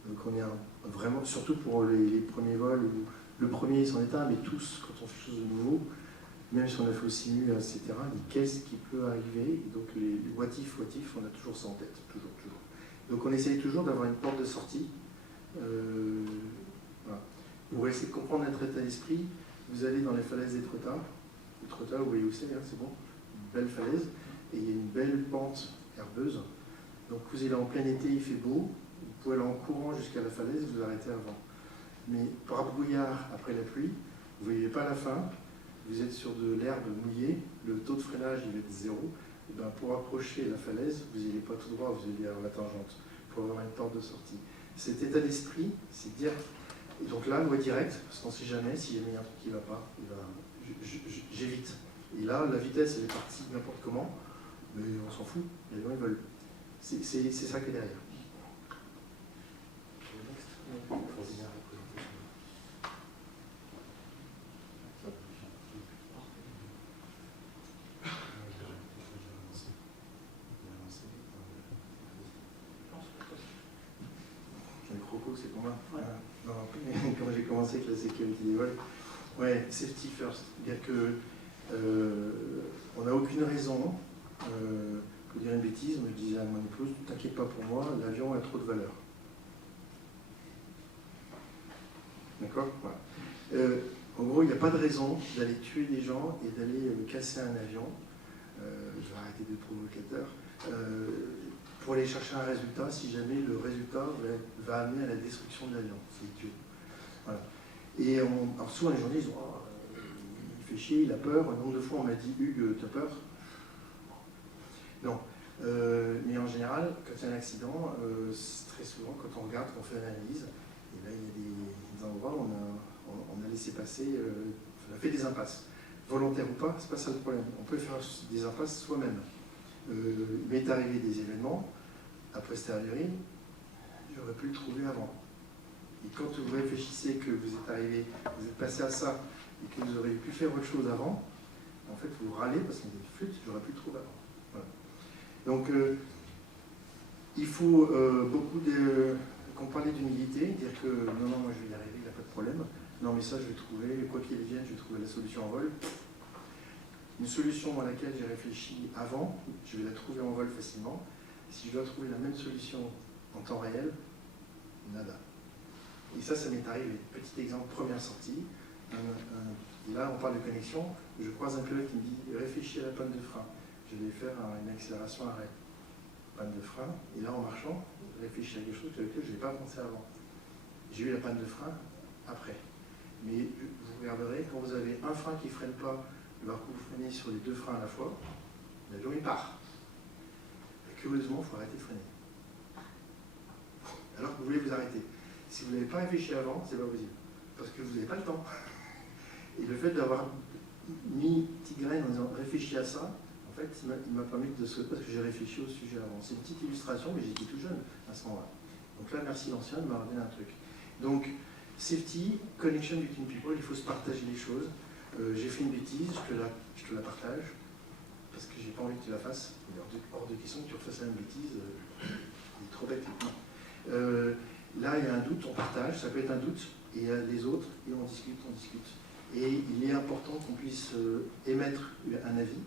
Donc on est vraiment, surtout pour les premiers vols, où le premier est en état, mais tous, quand on fait quelque chose de nouveau, même si on a fait au simu, etc., qu'est-ce qui peut arriver? Et donc les what if, on a toujours ça en tête, toujours. Donc on essaye toujours d'avoir une porte de sortie. Voilà. Pour essayer de comprendre notre état d'esprit, vous allez dans les falaises d'Étretat. Étretat, vous voyez où c'est, c'est bon, une belle falaise, et il y a une belle pente herbeuse. Donc vous allez en plein été, il fait beau, vous pouvez aller en courant jusqu'à la falaise et vous arrêtez avant. Mais par brouillard après la pluie, vous ne voyez pas la fin, vous êtes sur de l'herbe mouillée, le taux de freinage il est de 0, et bien pour approcher la falaise, vous n'allez pas tout droit, vous allez à la tangente, pour avoir une porte de sortie. Cet état d'esprit, c'est dire, et donc là, loi directe, parce qu'on ne sait jamais, s'il y a un truc qui ne va pas, j'évite. Et là, la vitesse, elle est partie n'importe comment, mais on s'en fout, les gens ils veulent. C'est ça qui est derrière. Le croco, c'est pour moi. Ouais. Non, quand j'ai commencé avec la sécurité des vols, ouais, safety first. C'est-à-dire que On n'a aucune raison, pour dire une bêtise, me disait à mon épouse, t'inquiète pas pour moi, l'avion a trop de valeur. D'accord, voilà. En gros, il n'y a pas de raison d'aller tuer des gens et d'aller casser un avion. Je vais arrêter d'être provocateur. Pour aller chercher un résultat, si jamais le résultat va amener à la destruction de l'avion. C'est Dieu. Voilà. Et alors souvent les gens disent oh, il fait chier, il a peur. Un nombre de fois on m'a dit Hugues, t'as peur? Non. Mais en général, quand il y a un accident, très souvent, quand on regarde, quand on fait l'analyse, et là il y a des endroits où on a laissé passer, on a fait des impasses. Volontaire ou pas, c'est pas ça le problème. On peut faire des impasses soi-même. Il m'est arrivé des événements, a posteriori, j'aurais pu le trouver avant. Et quand vous réfléchissez que vous êtes arrivé, vous êtes passé à ça, et que vous auriez pu faire autre chose avant, en fait vous râlez parce que vous dites flûte, j'aurais pu le trouver avant. Voilà. Donc il faut beaucoup de... Qu'on parlait d'humilité, dire que non, moi je vais y arriver, il n'y a pas de problème. Non mais ça je vais trouver, quoi qu'il vienne, je vais trouver la solution en vol. Une solution à laquelle j'ai réfléchi avant, je vais la trouver en vol facilement. Si je dois trouver la même solution en temps réel, nada. Et ça m'est arrivé. Petit exemple, première sortie. Et là, on parle de connexion. Je croise un pilote qui me dit réfléchis à la panne de frein. Je vais faire une accélération arrêt. Panne de frein. Et là, en marchant, réfléchis à quelque chose sur lequel je n'ai pas pensé avant. J'ai eu la panne de frein après. Mais vous regarderez, quand vous avez un frein qui ne freine pas, alors que vous freinez sur les deux freins à la fois, l'avion il part. Et curieusement, il faut arrêter de freiner. Alors que vous voulez vous arrêter. Si vous n'avez pas réfléchi avant, c'est pas possible. Parce que vous n'avez pas le temps. Et le fait d'avoir mis petite graine en disant réfléchis à ça, en fait, il m'a permis de se... parce que j'ai réfléchi au sujet avant. C'est une petite illustration, mais j'étais tout jeune à ce moment-là. Donc là, merci l'ancien, il m'a redonné un truc. Donc, safety, connection between people, il faut se partager les choses. J'ai fait une bêtise, je te la partage, parce que j'ai pas envie que tu la fasses. Il est hors de question que tu refasses la même bêtise, il est trop bête. Là, il y a un doute, on partage, ça peut être un doute, et il y a les autres, et on discute. Et il est important qu'on puisse émettre un avis,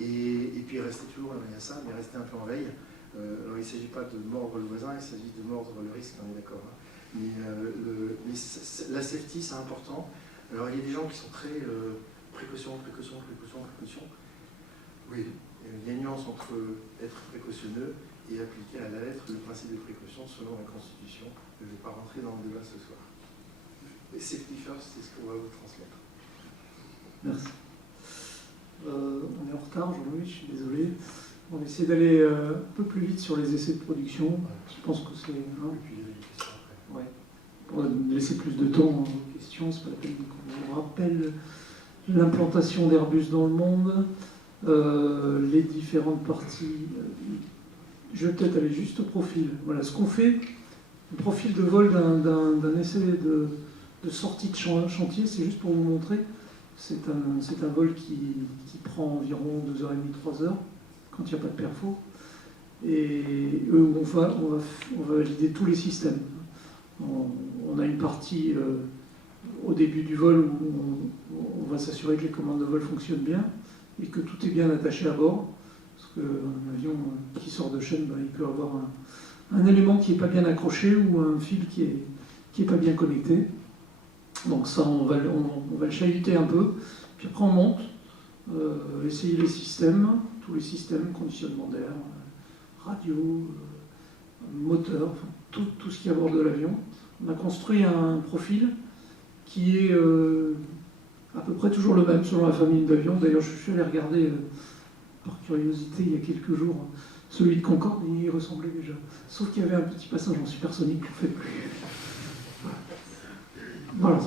et puis rester toujours, il y a ça, mais rester un peu en veille. Alors il ne s'agit pas de mordre le voisin, il s'agit de mordre le risque, on est d'accord. Hein. Mais la safety, c'est important. Alors il y a des gens qui sont très précaution. Oui, il y a une nuance entre être précautionneux et appliquer à la lettre le principe de précaution selon la Constitution. Je ne vais pas rentrer dans le débat ce soir. Mais safety first, c'est ce qu'on va vous transmettre. Merci. On est en retard, Jean-Louis, je suis désolé. On va essayer d'aller un peu plus vite sur les essais de production. Je pense que c'est... Hein, et puis il y avait des questions après. ouais. Pour laisser plus de temps aux questions, c'est pas la peine qu'on vous rappelle l'implantation d'Airbus dans le monde, les différentes parties. Je vais peut-être aller juste au profil. Voilà ce qu'on fait. Le profil de vol d'un essai de sortie de chantier, c'est juste pour vous montrer. C'est un vol qui prend environ 2h30, 3h, quand il n'y a pas de perfo. Et on va valider tous les systèmes. On a une partie au début du vol où on va s'assurer que les commandes de vol fonctionnent bien et que tout est bien attaché à bord. Parce qu'un avion qui sort de chaîne, il peut avoir un élément qui n'est pas bien accroché ou un fil qui est pas bien connecté. Donc ça, on va le chahuter un peu. Puis après, on monte, essayer les systèmes, tous les systèmes, conditionnement d'air, radio, moteur, enfin, tout ce qui est à bord de l'avion. On a construit un profil qui est à peu près toujours le même selon la famille d'avions. D'ailleurs, je suis allé regarder par curiosité il y a quelques jours celui de Concorde, il y ressemblait déjà. Sauf qu'il y avait un petit passage en supersonique qu'on ne fait plus. Voilà.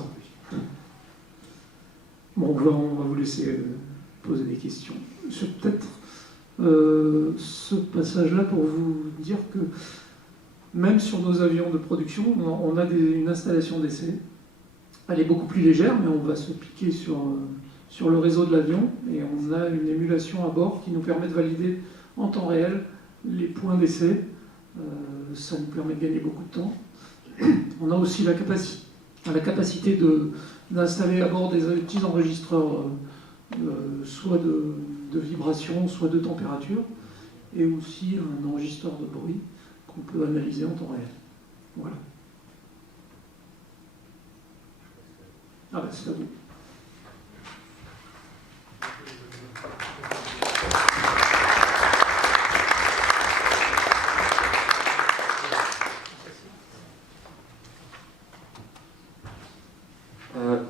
Bon, on va vous laisser poser des questions. Sur peut-être ce passage-là pour vous dire que même sur nos avions de production, on a une installation d'essai. Elle est beaucoup plus légère, mais on va se piquer sur le réseau de l'avion et on a une émulation à bord qui nous permet de valider en temps réel les points d'essai. Ça nous permet de gagner beaucoup de temps. On a aussi la la capacité d'installer à bord des petits enregistreurs, soit de vibration, soit de température, et aussi un enregistreur de bruit qu'on peut analyser en temps réel. Voilà. Ah ben c'est à vous.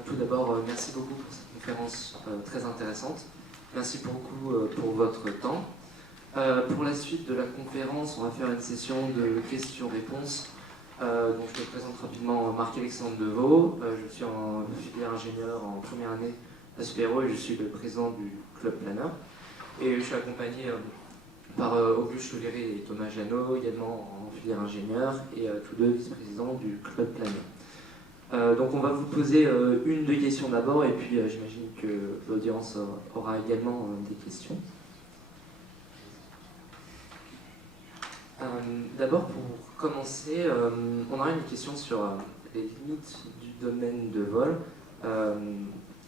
Tout d'abord, merci beaucoup pour cette conférence très intéressante. Merci beaucoup pour votre temps. Pour la suite de la conférence, on va faire une session de questions-réponses. Donc je me présente rapidement, Marc-Alexandre Deveau. Je suis en filière ingénieur en première année à SPRO et je suis le président du Club Planner. Et je suis accompagné par Auguste Chouliry et Thomas Jeannot, également en filière ingénieur, et tous deux vice-présidents du Club Planner. Donc on va vous poser une, deux questions d'abord, et puis j'imagine que l'audience aura également des questions. D'abord, pour commencer, on aura une question sur les limites du domaine de vol.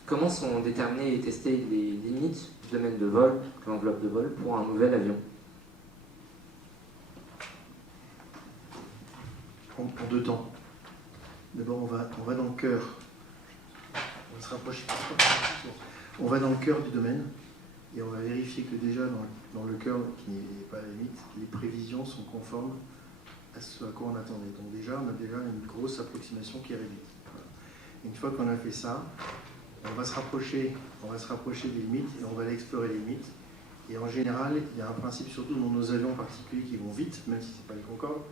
Comment sont déterminées et testées les limites du domaine de vol, l'enveloppe de vol, pour un nouvel avion? En deux temps. D'abord, on va dans le cœur. On va se rapprocher. On va dans le cœur du domaine et on va vérifier que déjà dans le cœur, qui n'est pas à la limite, les prévisions sont conformes à ce à quoi on attendait. Donc déjà, on a déjà une grosse approximation qui est réduite. Voilà. Une fois qu'on a fait ça, on va se rapprocher des limites et on va aller explorer les limites. Et en général, il y a un principe, surtout dans nos avions particuliers qui vont vite, même si ce n'est pas les Concorde.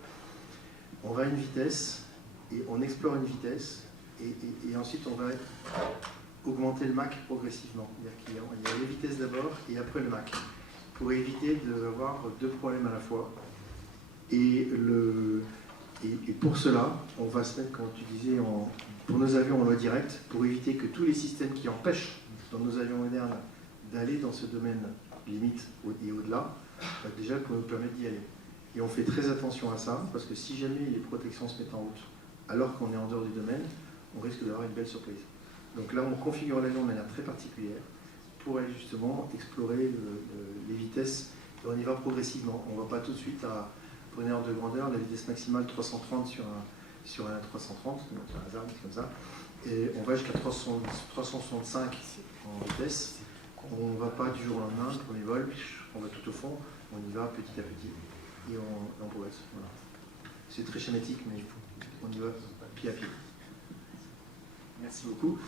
On va à une vitesse et on explore une vitesse et ensuite on va augmenter le Mach progressivement. Il y a les vitesses d'abord et après le Mach pour éviter d'avoir deux problèmes à la fois. Et pour cela, on va se mettre, comme tu disais, pour nos avions en loi directe, pour éviter que tous les systèmes qui empêchent dans nos avions modernes d'aller dans ce domaine limite et au-delà, déjà pour nous permettre d'y aller. Et on fait très attention à ça, parce que si jamais les protections se mettent en route, alors qu'on est en dehors du domaine, on risque d'avoir une belle surprise. Donc là, on configure l'avion de manière très particulière pour aller justement explorer les vitesses, et on y va progressivement. On ne va pas tout de suite pour une ordre de grandeur, la vitesse maximale 330 sur un 330, c'est un hasard, c'est comme ça, et on va jusqu'à 365 en vitesse. On ne va pas du jour au lendemain, premier vol, on va tout au fond, on y va petit à petit. Et on progresse. Voilà. C'est très schématique, mais on y va pied à pied. Merci beaucoup.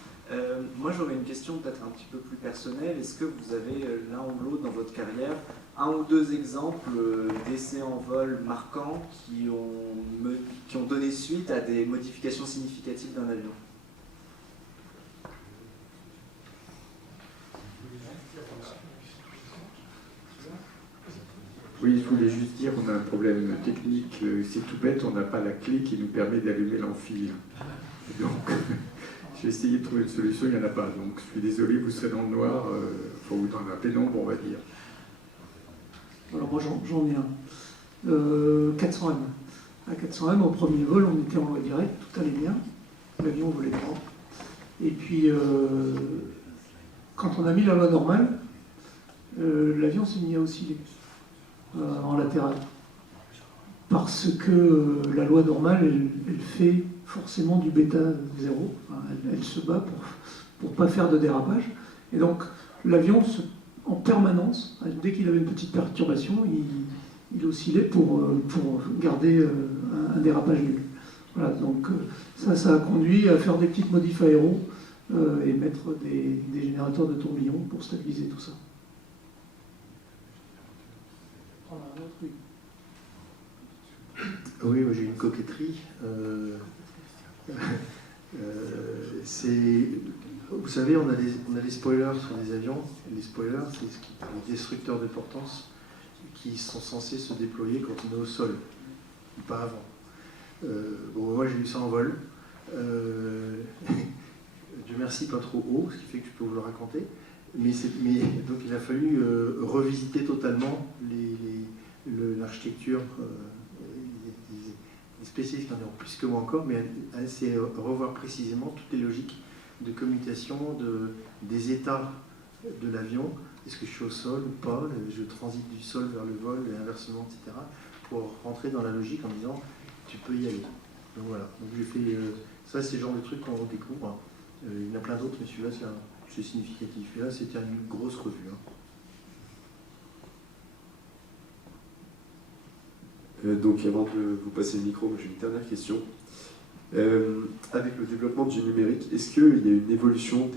Moi, j'aurais une question peut-être un petit peu plus personnelle. Est-ce que vous avez l'un ou l'autre dans votre carrière un ou deux exemples d'essais en vol marquants qui ont donné suite à des modifications significatives d'un avion? Oui, je voulais juste dire qu'on a un problème technique, c'est tout bête, on n'a pas la clé qui nous permet d'allumer l'amphi. Donc, j'ai essayé de trouver une solution, il n'y en a pas. Donc, je suis désolé, vous serez dans le noir, ou dans la pénombre, on va dire. Alors moi j'en ai un. 400M. À 400M, au premier vol, on était en loi directe, tout allait bien, l'avion volait droit. Et puis, quand on a mis la loi normale, l'avion s'est mis à osciller. En latéral. Parce que la loi normale, elle fait forcément du bêta 0. Enfin, elle se bat pour ne pas faire de dérapage. Et donc, l'avion, en permanence, dès qu'il avait une petite perturbation, il oscillait pour garder un dérapage nul. Voilà, donc ça a conduit à faire des petites modifs aéros et mettre des générateurs de tourbillons pour stabiliser tout ça. Oui, moi j'ai une coquetterie. Vous savez, on a des spoilers sur les avions. Les spoilers, c'est les destructeurs de portance qui sont censés se déployer quand on est au sol, pas avant. Bon, moi j'ai eu ça en vol. Dieu merci, pas trop haut, ce qui fait que je peux vous le raconter. Mais donc il a fallu revisiter totalement l'architecture des spécialistes qui en ont plus que moi encore, mais c'est revoir précisément toutes les logiques de commutation des états de l'avion. Est-ce que je suis au sol ou pas? Je transite du sol vers le vol et inversement, etc. Pour rentrer dans la logique en disant tu peux y aller. Donc voilà. Donc j'ai fait ça, c'est le genre de truc qu'on découvre. Hein. Il y en a plein d'autres, mais celui-là c'est significatif. Et là c'était une grosse revue. Hein. Donc avant de vous passer le micro, j'ai une dernière question. Avec le développement du numérique, est-ce qu'il y a une évolution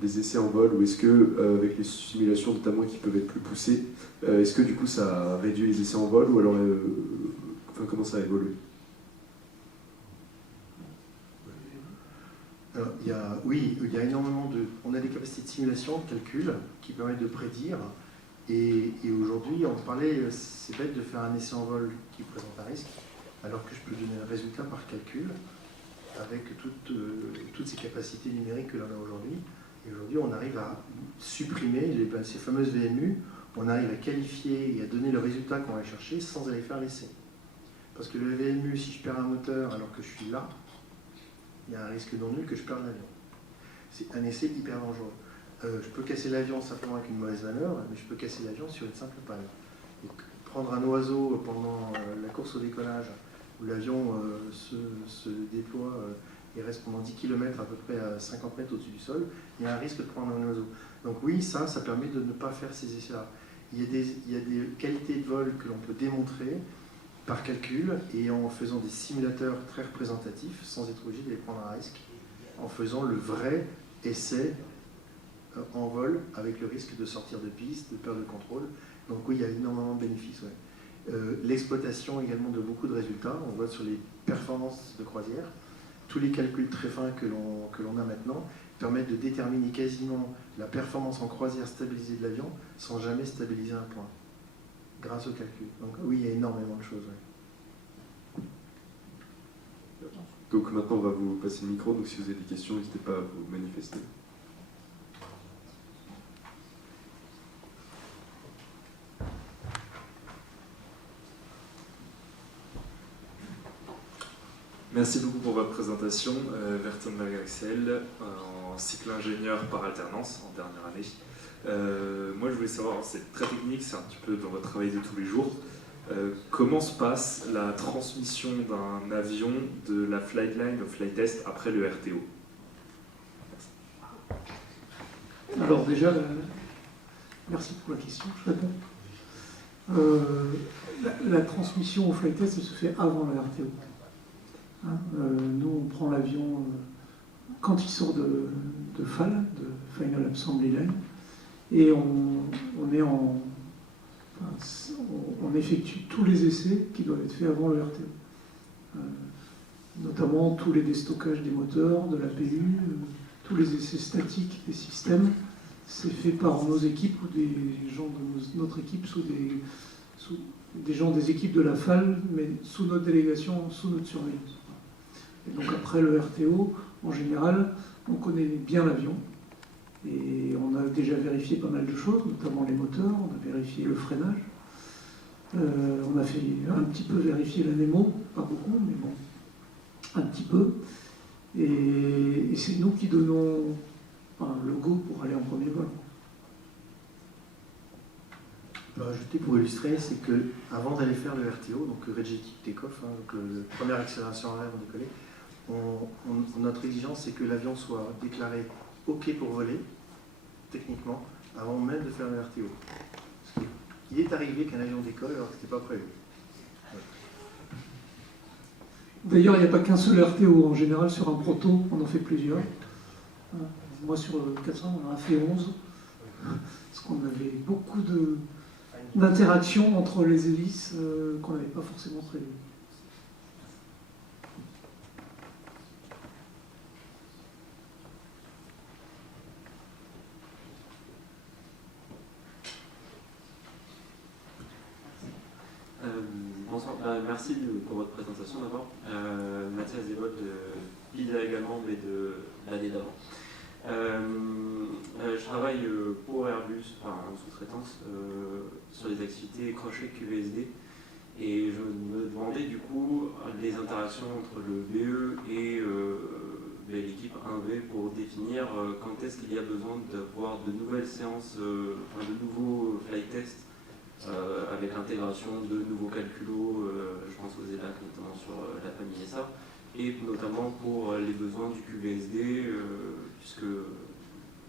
des essais en vol ou est-ce que, avec les simulations notamment qui peuvent être plus poussées, est-ce que du coup ça réduit les essais en vol ou alors comment ça a évolué? Alors, oui, il y a énormément on a des capacités de simulation, de calcul qui permettent de prédire. Et aujourd'hui, on parlait, c'est bête de faire un essai en vol qui présente un risque, alors que je peux donner un résultat par calcul avec toutes ces capacités numériques que l'on a aujourd'hui. Et aujourd'hui, on arrive à supprimer ces fameuses VMU, on arrive à qualifier et à donner le résultat qu'on va chercher sans aller faire l'essai. Parce que le VMU, si je perds un moteur alors que je suis là, il y a un risque non nul que je perde l'avion. C'est un essai hyper dangereux. Je peux casser l'avion simplement avec une mauvaise manœuvre, mais je peux casser l'avion sur une simple panne. Donc, prendre un oiseau pendant la course au décollage, où l'avion se déploie et reste pendant 10 km à peu près à 50 mètres au-dessus du sol, il y a un risque de prendre un oiseau. Donc oui, ça permet de ne pas faire ces essais-là. Il y a des qualités de vol que l'on peut démontrer par calcul et en faisant des simulateurs très représentatifs, sans être obligé d'aller prendre un risque, en faisant le vrai essai en vol avec le risque de sortir de piste, de perdre le contrôle. Donc oui, il y a énormément de bénéfices. Ouais. L'exploitation également de beaucoup de résultats, on voit sur les performances de croisière, tous les calculs très fins que l'on a maintenant permettent de déterminer quasiment la performance en croisière stabilisée de l'avion sans jamais stabiliser un point, grâce au calcul. Donc oui, il y a énormément de choses. Ouais. Donc maintenant on va vous passer le micro, donc si vous avez des questions, n'hésitez pas à vous manifester. Merci beaucoup pour votre présentation. Vertenberg Axel, en cycle ingénieur par alternance, en dernière année. Moi je voulais savoir, c'est très technique, c'est un petit peu dans votre travail de tous les jours. Comment se passe la transmission d'un avion de la flight line au flight test après le RTO? Alors déjà, merci pour la question, je réponds. La transmission au flight test, elle se fait avant le RTO. Hein, nous, on prend l'avion quand il sort de FAL, de Final Assembly Line, et on effectue tous les essais qui doivent être faits avant le RTO. Notamment tous les déstockages des moteurs, de l'APU, tous les essais statiques des systèmes. C'est fait par nos équipes ou des gens de notre équipe sous des gens des équipes de la FAL, mais sous notre délégation, sous notre surveillance. Et donc après le RTO, en général, on connaît bien l'avion et on a déjà vérifié pas mal de choses, notamment les moteurs, on a vérifié le freinage, on a fait un petit peu vérifier l'anémo, pas beaucoup, mais bon, un petit peu. Et c'est nous qui donnons le go pour aller en premier vol. Je peux rajouter pour illustrer, c'est que avant d'aller faire le RTO, donc le Regetic Takeoff, donc la première accélération en l'air, on décollait, notre exigence c'est que l'avion soit déclaré OK pour voler, techniquement, avant même de faire le RTO. Parce qu'il est arrivé qu'un avion décolle alors que ce n'était pas prévu. Ouais. D'ailleurs, il n'y a pas qu'un seul RTO. En général, sur un proto, on en fait plusieurs. Moi, sur le 400, on en a fait 11. Parce qu'on avait beaucoup d'interactions entre les hélices qu'on n'avait pas forcément prévues. Bonsoir, merci pour votre présentation d'abord. Mathias Desbottes de l'IDA également, mais de l'année d'avant. Je travaille pour Airbus, en sous-traitance, sur les activités crochet QVSD. Et je me demandais du coup les interactions entre le BE et l'équipe 1V pour définir quand est-ce qu'il y a besoin d'avoir de nouvelles séances, de nouveaux flight tests avec l'intégration de nouveaux calculos, je pense aux ELAC notamment sur la famille SA, et notamment pour les besoins du QVSD, puisque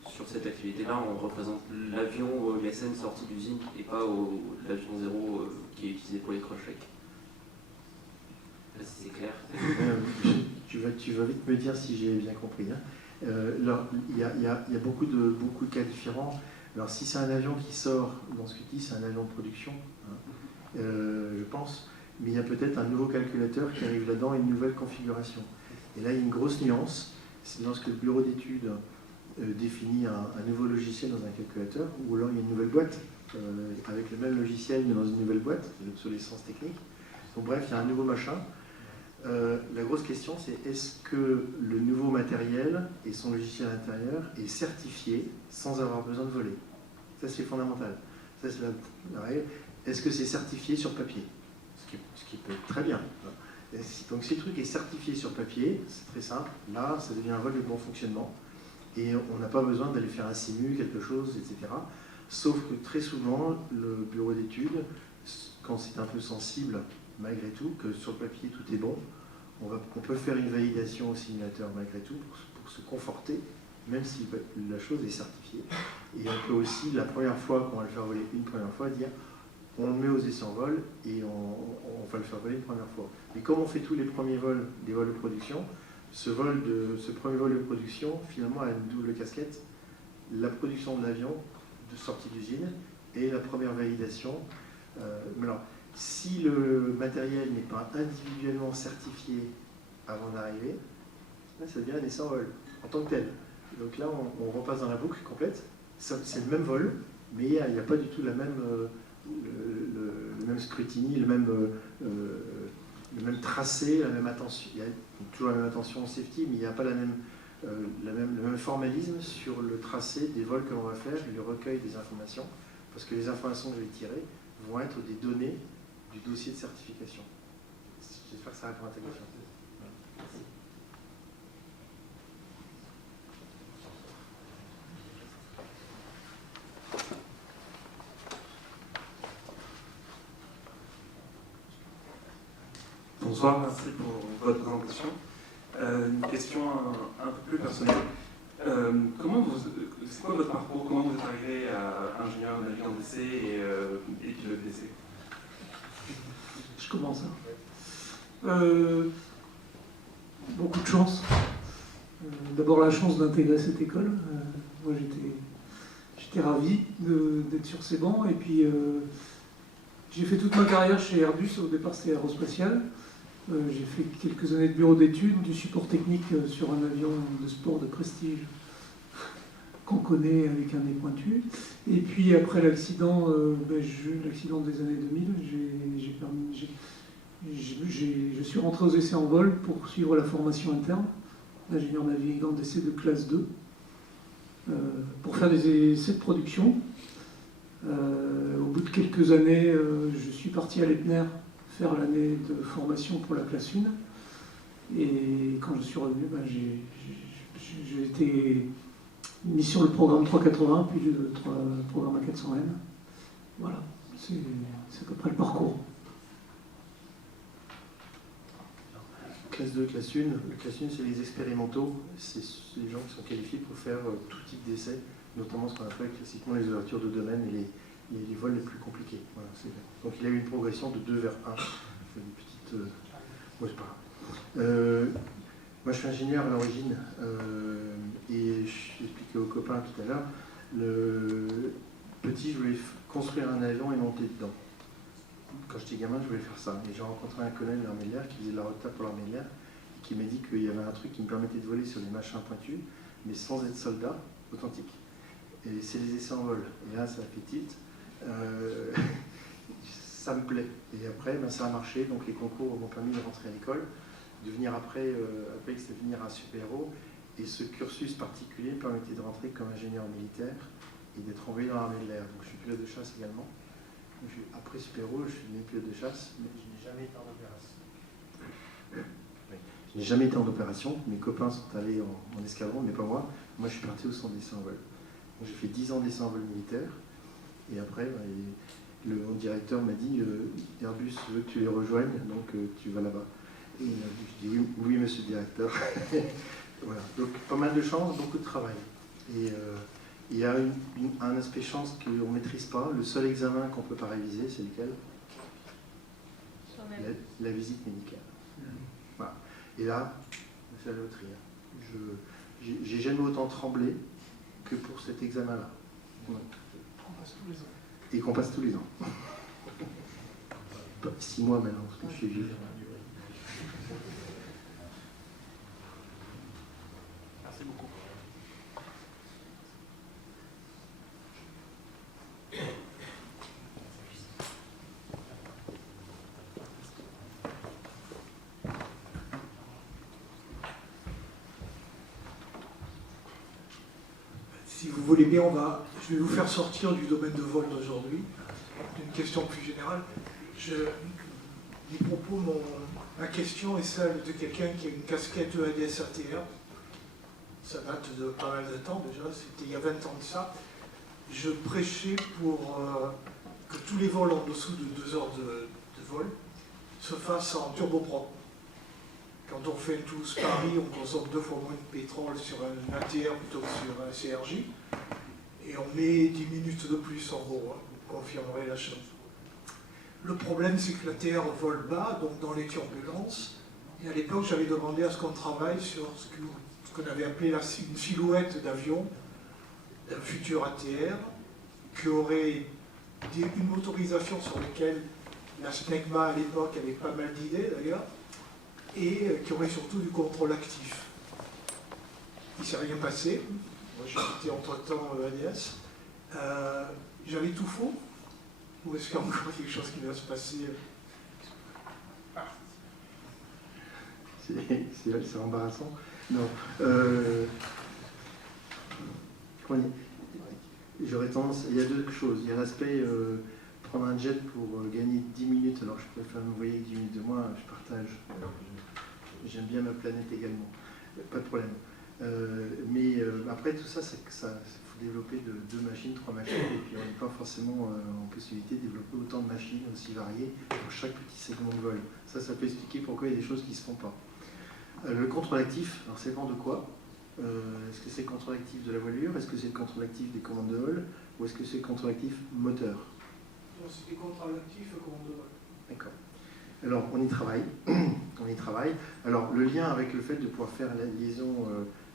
sur cette activité-là, on représente l'avion USN sorti d'usine et pas l'avion 0 qui est utilisé pour les cross-checks. Là, si c'est clair. Tu vas vite me dire si j'ai bien compris. Hein. Là, il y a beaucoup de cas différents. Alors, si c'est un avion qui sort, dans ce que tu dis, c'est un avion de production, hein, je pense, mais il y a peut-être un nouveau calculateur qui arrive là-dedans et une nouvelle configuration. Et là, il y a une grosse nuance. C'est lorsque le bureau d'études définit un nouveau logiciel dans un calculateur, ou alors il y a une nouvelle boîte avec le même logiciel mais dans une nouvelle boîte, c'est l'obsolescence technique. Donc bref, il y a un nouveau machin. La grosse question, c'est est-ce que le nouveau matériel et son logiciel à l'intérieur est certifié sans avoir besoin de voler? Ça, c'est fondamental. Ça, c'est la règle. Est-ce que c'est certifié sur papier? Ce qui peut être très bien. Donc si le truc est certifié sur papier, c'est très simple. Là, ça devient un vol de bon fonctionnement. Et on n'a pas besoin d'aller faire un simu, quelque chose, etc. Sauf que très souvent, le bureau d'études, quand c'est un peu sensible, malgré tout, que sur le papier tout est bon, on peut faire une validation au simulateur malgré tout pour se conforter, même si la chose est certifiée. Et on peut aussi, la première fois qu'on va le faire voler une première fois, dire on le met aux essais en vol et on va le faire voler une première fois. Mais comme on fait tous les premiers vols, des vols de production, ce premier vol de production, finalement, a une double casquette. La production de l'avion, de sortie d'usine, et la première validation. Mais alors, si le matériel n'est pas individuellement certifié avant d'arriver, ça devient un essai en vol, en tant que tel. Donc là, on repasse dans la boucle complète. C'est le même vol, mais il n'y a pas du tout le même scrutiny, le même tracé, la même attention. Il y a toujours la même attention au safety, mais il n'y a pas le même formalisme sur le tracé des vols que l'on va faire et le recueil des informations, parce que les informations que je vais tirer vont être des données du dossier de certification. J'espère que ça répond à ta question. Merci. Bonsoir, merci pour votre présentation. Une question un peu plus personnelle. C'est quoi votre parcours? Comment vous êtes arrivé à ingénieur navigant d'essai et pilote d'essai? Je commence. Beaucoup de chance. D'abord la chance d'intégrer cette école. Moi j'étais ravi d'être sur ces bancs. Et puis j'ai fait toute ma carrière chez Airbus. Au départ c'était Aérospatiale. J'ai fait quelques années de bureau d'études, du support technique sur un avion de sport de prestige qu'on connaît avec un nez pointu. Et puis après l'accident, l'accident des années 2000, je suis rentré aux essais en vol pour suivre la formation interne d'ingénieur navigant d'essai de classe 2 pour faire des essais de production. Au bout de quelques années, je suis parti à l'Epner faire l'année de formation pour la classe 1. Et quand je suis revenu, j'ai été mis sur le programme 380, puis le programme A400N. Voilà, c'est à peu près le parcours. Classe 2, classe 1. Le classe 1, c'est les expérimentaux. C'est les gens qui sont qualifiés pour faire tout type d'essais, notamment ce qu'on appelle classiquement les ouvertures de domaine et les vols les plus compliqués. Voilà, donc il a eu une progression de 2 vers 1. Une petite... Bon, c'est pas grave. Moi je suis ingénieur à l'origine et je expliquais aux copains tout à l'heure, petit je voulais construire un avion et monter dedans. Quand j'étais gamin je voulais faire ça. Et j'ai rencontré un colonel de l'armée de l'air qui faisait de la rota pour l'armée de l'air et qui m'a dit qu'il y avait un truc qui me permettait de voler sur des machins pointus mais sans être soldat authentique. Et c'est les essais en vol. Et là ça a fait tilt. Ça me plaît. Et après, ça a marché. Donc les concours m'ont permis de rentrer à l'école, de venir après c'est devenir un super-héros. Et ce cursus particulier me permettait de rentrer comme ingénieur militaire et d'être envoyé dans l'armée de l'air. Donc je suis pilote de chasse également. Après Spéro, je suis né pilote de chasse, mais je n'ai jamais été en opération. Oui. Je n'ai jamais été en opération. Mes copains sont allés en escadron, mais pas moi. Moi, je suis parti au centre d'essai en vol. Donc, j'ai fait 10 ans d'essai en vol militaire. Et après, mon directeur m'a dit Airbus veut que tu les rejoignes, donc tu vas là-bas. Et je dis oui, monsieur le directeur. Voilà. Donc, pas mal de chance, beaucoup de travail. Et il y a un aspect chance qu'on ne maîtrise pas. Le seul examen qu'on ne peut pas réviser, c'est lequel? La visite médicale. Voilà. Et là, c'est la loterie. J'ai jamais autant tremblé que pour cet examen-là. Ouais. Et qu'on passe tous les ans. 6 mois maintenant, parce que je suis vieux. Merci beaucoup. Si vous voulez bien, je vais vous faire sortir du domaine de vol d'aujourd'hui, d'une question plus générale. Ma question est celle de quelqu'un qui a une casquette EADS ATR. Ça date de pas mal de temps déjà, c'était il y a 20 ans de ça. Je prêchais pour que tous les vols en dessous de 2 heures de vol se fassent en turboprop. Quand on fait tous Paris, on consomme 2 fois moins de pétrole sur un ATR plutôt que sur un CRJ. Et on met 10 minutes de plus en gros, hein, vous confirmerez la chose. Le problème, c'est que l'ATR vole bas, donc dans les turbulences. Et à l'époque, j'avais demandé à ce qu'on travaille sur ce qu'on avait appelé une silhouette d'avion d'un futur ATR qui aurait une motorisation sur laquelle la SNECMA à l'époque avait pas mal d'idées d'ailleurs, et qui aurait surtout du contrôle actif. Il ne s'est rien passé. Moi, j'ai quitté entre-temps EADS. J'avais tout faux. Ou est-ce qu'il y a encore quelque chose qui va se passer? C'est embarrassant. Non. J'aurais tendance. Il y a 2 choses. Il y a l'aspect prendre un jet pour gagner 10 minutes. Alors, je préfère me voyer 10 minutes de moins. Je partage. J'aime bien ma planète également. Pas de problème. Mais après, tout ça, il faut développer 2 machines, 3 machines, et puis on n'est pas forcément en possibilité de développer autant de machines aussi variées pour chaque petit segment de vol. Ça peut expliquer pourquoi il y a des choses qui ne se font pas. Le contrôle actif, alors ça dépend de quoi? Est-ce que c'est le contrôle actif de la voilure? Est-ce que c'est le contrôle actif des commandes de vol? Ou est-ce que c'est le contrôle actif moteur? Non, c'est des contrôles actifs commandes de vol. D'accord. Alors, on y travaille. On y travaille. Alors, le lien avec le fait de pouvoir faire la liaison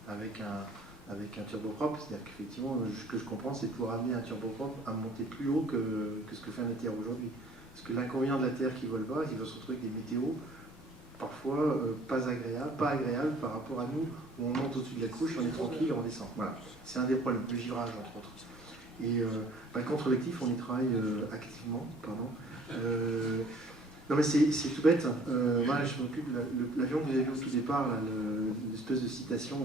avec un turboprop, c'est-à-dire qu'effectivement, ce que je comprends, c'est de pouvoir amener un turboprop à monter plus haut que ce que fait un ATR aujourd'hui. Parce que l'inconvénient de l'ATR qui vole bas, il va se retrouver avec des météos parfois pas agréables par rapport à nous, où on monte au-dessus de la couche, on est tranquille et on descend. Voilà. C'est un des problèmes, le givrage entre autres. Et le contrôle actif, on y travaille activement. Pardon. Non mais c'est tout bête. Moi je m'occupe de l'avion que vous avez vu au tout départ, l'espèce de citation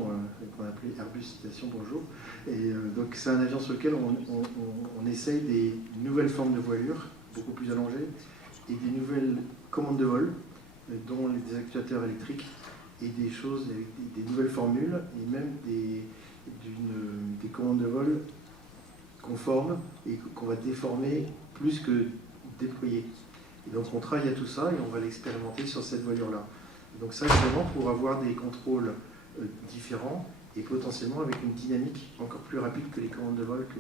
qu'on appelait Airbus Citation Bonjour. Et donc c'est un avion sur lequel on essaye des nouvelles formes de voilure, beaucoup plus allongées, et des nouvelles commandes de vol, dont des actuateurs électriques, et des choses avec des nouvelles formules, et même des commandes de vol conformes et qu'on va déformer plus que déployer. Et donc on travaille à tout ça et on va l'expérimenter sur cette voilure-là. Donc ça, évidemment, pour avoir des contrôles différents et potentiellement avec une dynamique encore plus rapide que les commandes de vol que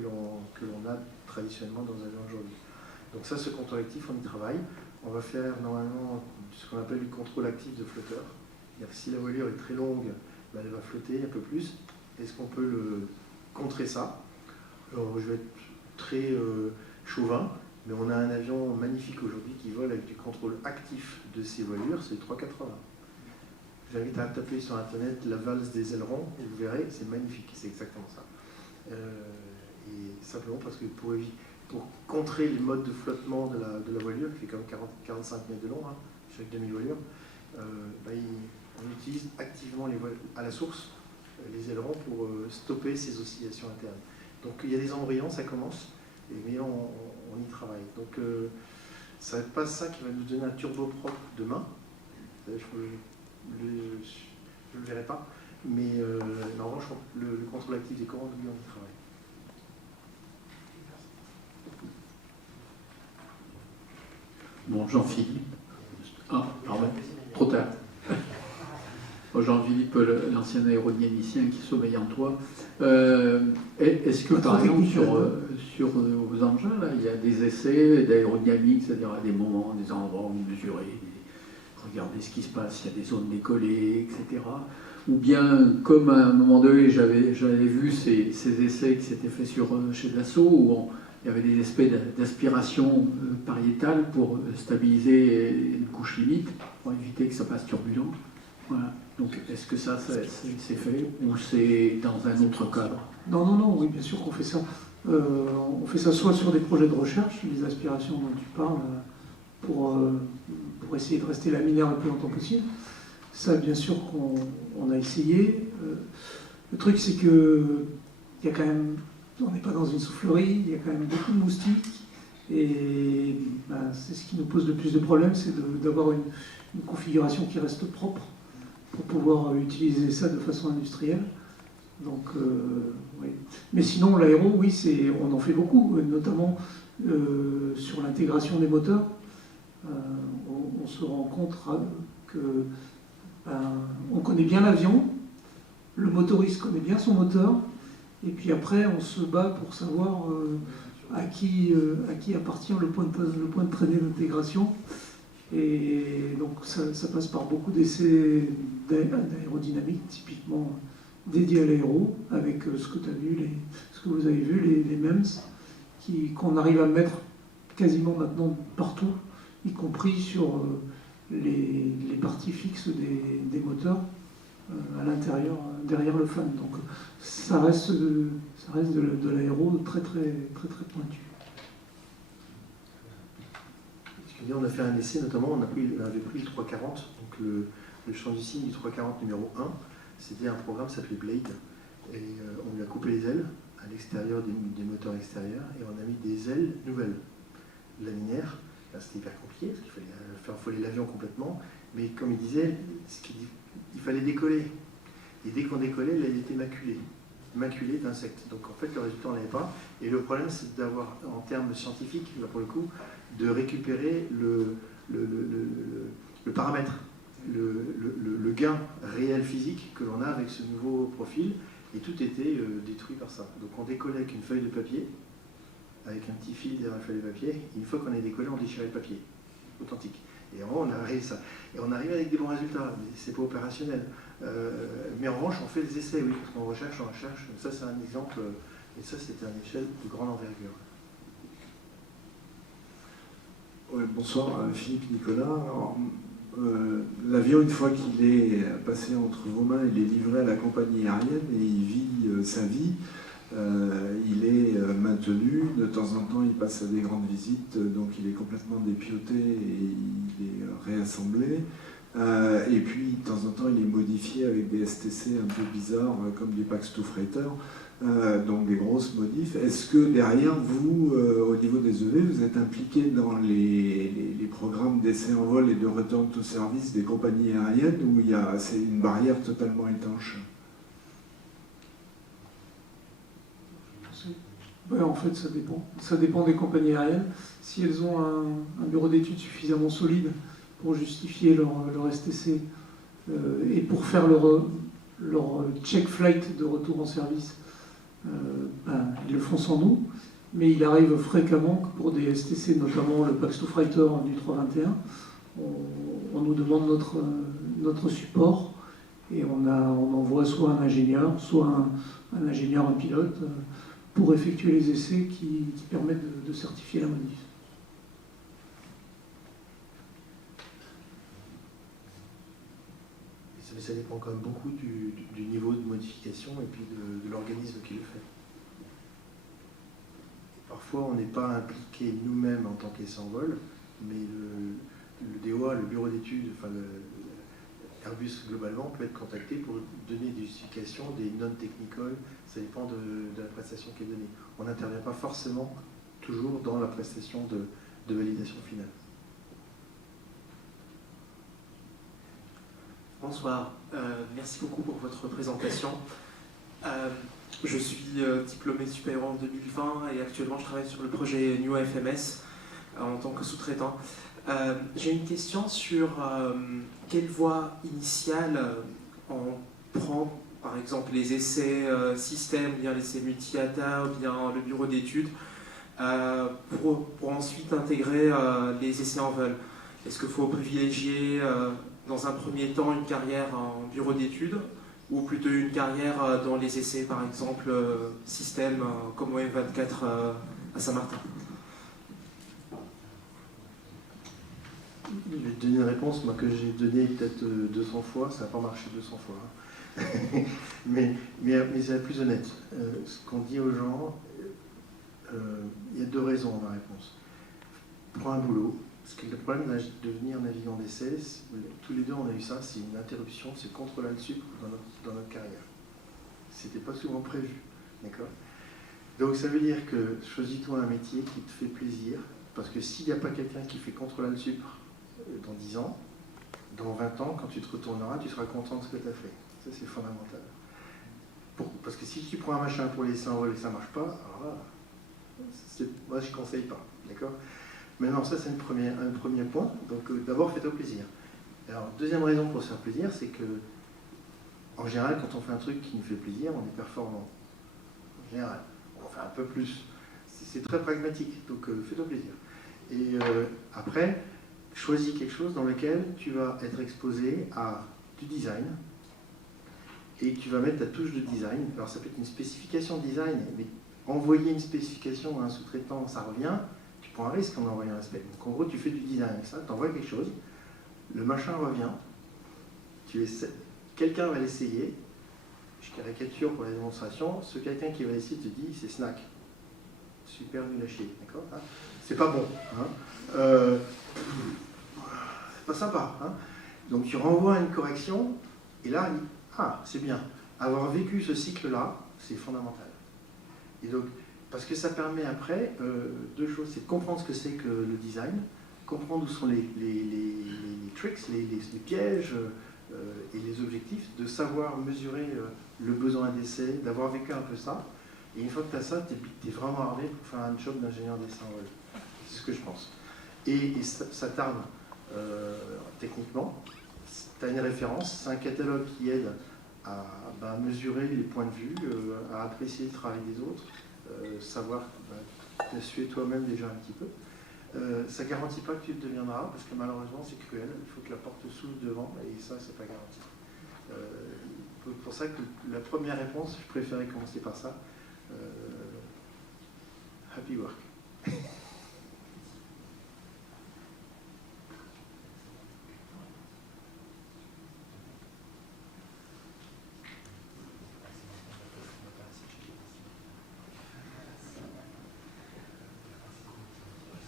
l'on a traditionnellement dans un avion aujourd'hui. Donc ça, ce contrôle actif, on y travaille. On va faire normalement ce qu'on appelle du contrôle actif de flotteur. C'est-à-dire que si la voilure est très longue, ben, elle va flotter un peu plus. Est-ce qu'on peut contrer ça? Alors je vais être très chauvin. Mais on a un avion magnifique aujourd'hui qui vole avec du contrôle actif de ses voilures, c'est le 380. J'invite à taper sur internet la valse des ailerons et vous verrez, c'est magnifique, c'est exactement ça. Et simplement parce que pour contrer les modes de flottement de la voilure, qui fait quand même 45 mètres de long, hein, chaque demi-voilure, on utilise activement à la source les ailerons pour stopper ces oscillations internes. Donc il y a des embryons, ça commence. mais on y travaille. Donc ça va être pas ça qui va nous donner un turboprop demain. Je ne le verrai pas. Mais en revanche, le contrôle actif des commandes, lui, on y travaille. Bon, Jean-Philippe. Ah, pardon, trop tard. Bon, Jean-Philippe, l'ancien aérodynamicien qui sommeille en toi. Est-ce que, par exemple, sur vos engins, là, il y a des essais d'aérodynamique, c'est-à-dire à des moments, des endroits où vous mesurez, regardez ce qui se passe, il y a des zones décollées, etc. Ou bien, comme à un moment donné, j'avais vu ces essais qui s'étaient faits chez Dassault, où il y avait des espèces d'aspiration pariétale pour stabiliser une couche limite, pour éviter que ça passe turbulent. Voilà. Donc, est-ce que ça c'est fait, ou c'est dans un autre cadre? Non, oui, bien sûr qu'on fait ça. On fait ça soit sur des projets de recherche, les aspirations dont tu parles, pour essayer de rester laminaire le plus longtemps possible. Ça, bien sûr qu'on a essayé. Le truc, c'est que il y a quand même, on n'est pas dans une soufflerie, il y a quand même beaucoup de moustiques. Et c'est ce qui nous pose le plus de problèmes, c'est d'avoir une configuration qui reste propre pour pouvoir utiliser ça de façon industrielle. Donc, oui. Mais sinon, l'aéro, oui, on en fait beaucoup, notamment sur l'intégration des moteurs. On se rend compte que on connaît bien l'avion, le motoriste connaît bien son moteur, et puis après, on se bat pour savoir à qui appartient le point de traînée d'intégration. Et donc ça passe par beaucoup d'essais d'aérodynamique, typiquement dédiés à l'aéro, avec ce que vous avez vu, les MEMS, qu'on arrive à mettre quasiment maintenant partout, y compris sur les parties fixes des moteurs à l'intérieur, derrière le fan. Donc ça reste de l'aéro très pointu. On a fait un essai, notamment, on avait pris le 340, donc le champ du signe du 340 numéro 1, c'était un programme qui s'appelait Blade, et on lui a coupé les ailes à l'extérieur des moteurs extérieurs, et on a mis des ailes nouvelles, laminaires. Là, c'était hyper compliqué, parce qu'il fallait faire voler l'avion complètement, mais comme il disait, il fallait décoller. Et dès qu'on décollait, l'aile était maculée d'insectes. Donc en fait, le résultat, on ne l'avait pas. Et le problème, c'est d'avoir, en termes scientifiques, là, pour le coup, de récupérer le paramètre, le gain réel physique que l'on a avec ce nouveau profil, et tout était détruit par ça. Donc on décollait avec une feuille de papier, avec un petit fil derrière la feuille de papier, et une fois qu'on est décollé, on déchirait le papier, authentique. Et en revanche, on a arrêté ça. Et on arrive avec des bons résultats, mais c'est pas opérationnel. Mais en revanche, on fait des essais, oui, parce qu'on recherche. Ça, c'est un exemple, et ça, c'était à une échelle de grande envergure. Ouais, bonsoir, Philippe Nicolas. L'avion, une fois qu'il est passé entre vos mains, il est livré à la compagnie aérienne et il vit sa vie. Il est maintenu, de temps en temps il passe à des grandes visites, donc il est complètement dépioté et il est réassemblé. Et puis de temps en temps il est modifié avec des STC un peu bizarres comme du Pax2 Freighter, donc des grosses modifs. Est-ce que derrière vous, au niveau des EV, vous êtes impliqué dans les programmes d'essai en vol et de return to service des compagnies aériennes où c'est une barrière totalement étanche? Ouais, en fait, ça dépend. Ça dépend des compagnies aériennes. Si elles ont un bureau d'études suffisamment solide pour justifier leur STC et pour faire leur check flight de retour en service, ils le font sans nous. Mais il arrive fréquemment que pour des STC, notamment le Pax2 Freighter du 321, on nous demande notre support et on envoie soit un ingénieur, soit un ingénieur, un pilote, pour effectuer les essais qui permettent de certifier la modif. Ça dépend quand même beaucoup du niveau de modification et puis de l'organisme qui le fait. Parfois, on n'est pas impliqué nous-mêmes en tant qu'essai en vol, mais le DOA, le bureau d'études, enfin Airbus globalement, peut être contacté pour donner des justifications, des non-technical, ça dépend de la prestation qui est donnée. On n'intervient pas forcément toujours dans la prestation de validation finale. Bonsoir, merci beaucoup pour votre présentation. Je suis diplômé supérieur en 2020 et actuellement je travaille sur le projet New FMS en tant que sous-traitant. J'ai une question sur quelle voie initiale on prend, par exemple les essais système, bien les essais multi-data ou bien le bureau d'études, pour ensuite intégrer les essais en vol. Est-ce qu'il faut privilégier dans un premier temps une carrière en bureau d'études ou plutôt une carrière dans les essais, par exemple système comme OM24 à Saint-Martin? Je vais te donner une réponse moi, que j'ai donnée peut-être 200 fois, ça n'a pas marché 200 fois. Hein. mais c'est la plus honnête. Ce qu'on dit aux gens, il y a 2 raisons dans la réponse. Prends un boulot, parce que le problème de devenir navigant d'essai, tous les deux on a eu ça, c'est une interruption, c'est contrôle le sucre dans notre carrière. C'était pas souvent prévu, d'accord? Donc ça veut dire que choisis-toi un métier qui te fait plaisir, parce que s'il n'y a pas quelqu'un qui fait contrôle le sucre dans 10 ans, dans 20 ans, quand tu te retourneras, tu seras content de ce que tu as fait. Ça, c'est fondamental. Parce que si tu prends un machin pour les essais en vol et ça ne marche pas, alors là, moi, je ne conseille pas. D'accord? Maintenant, ça, c'est un premier point. Donc, d'abord, fais-toi plaisir. Alors, deuxième raison pour se faire plaisir, c'est que, en général, quand on fait un truc qui nous fait plaisir, on est performant. En général, on en fait un peu plus. C'est très pragmatique. Donc, fais-toi plaisir. Et après, choisis quelque chose dans lequel tu vas être exposé à du design et tu vas mettre ta touche de design. Alors ça peut être une spécification design, mais envoyer une spécification à un sous-traitant, ça revient, tu prends un risque en envoyant un spec. Donc en gros, tu fais du design avec ça, tu envoies quelque chose, le machin revient, quelqu'un va l'essayer, je caricature pour la démonstration, ce quelqu'un qui va essayer te dit c'est snack. Super nul à chier, d'accord? C'est pas bon. Hein. C'est pas sympa. Hein. Donc tu renvoies une correction, et là, c'est bien. Avoir vécu ce cycle-là, c'est fondamental. Et donc, parce que ça permet après 2 choses, c'est de comprendre ce que c'est que le design, comprendre où sont les tricks, les pièges et les objectifs, de savoir mesurer le besoin d'essai, d'avoir vécu un peu ça. Et une fois que tu as ça, tu es vraiment armé pour faire un job d'ingénieur d'essai en vol. C'est ce que je pense. Et ça t'arme techniquement. Tu as une référence, c'est un catalogue qui aide à mesurer les points de vue, à apprécier le travail des autres, savoir te suer toi-même déjà un petit peu. Ça ne garantit pas que tu le deviendras, parce que malheureusement c'est cruel, il faut que la porte s'ouvre devant, et ça c'est pas garanti. Pour ça que la première réponse, je préférais commencer par ça. Happy work.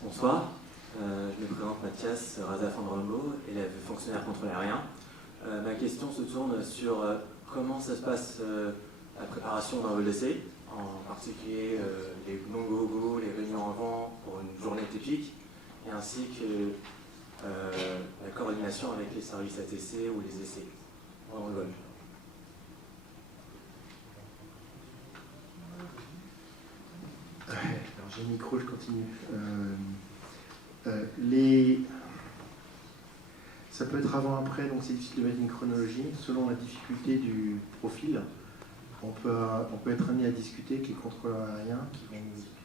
Bonsoir, je me présente Mathias Razafandrombo, élève fonctionnaire contrôle aérien. Ma question se tourne sur comment ça se passe la préparation d'un vol d'essai, en particulier les non-go-go, les réunions avant pour une journée typique, et ainsi que la coordination avec les services ATC ou les essais pendant le vol. Alors j'ai le micro, je continue. Ça peut être avant-après, donc c'est difficile de mettre une chronologie. Selon la difficulté du profil, on peut être amené à discuter avec les contrôleurs aériens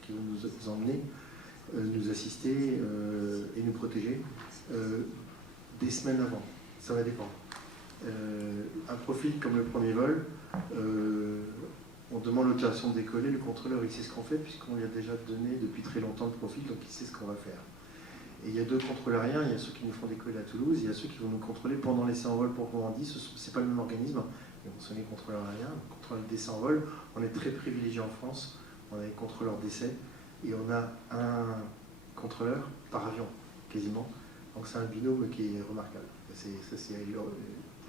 qui vont nous emmener, nous assister et nous protéger des semaines avant. Ça va dépendre. Un profil comme le premier vol, on demande l'autorisation de décoller, le contrôleur il sait ce qu'on fait puisqu'on lui a déjà donné depuis très longtemps le profil, donc il sait ce qu'on va faire. Et il y a 2 contrôleurs aériens, il y a ceux qui nous font décoller à Toulouse, il y a ceux qui vont nous contrôler pendant l'essai en vol proprement dit, c'est pas le même organisme, mais on sont les contrôleurs aériens, le contrôleur d'essai en vol, on est très privilégié en France, on a les contrôleurs d'essai, et on a un contrôleur par avion, quasiment, donc c'est un binôme qui est remarquable, c'est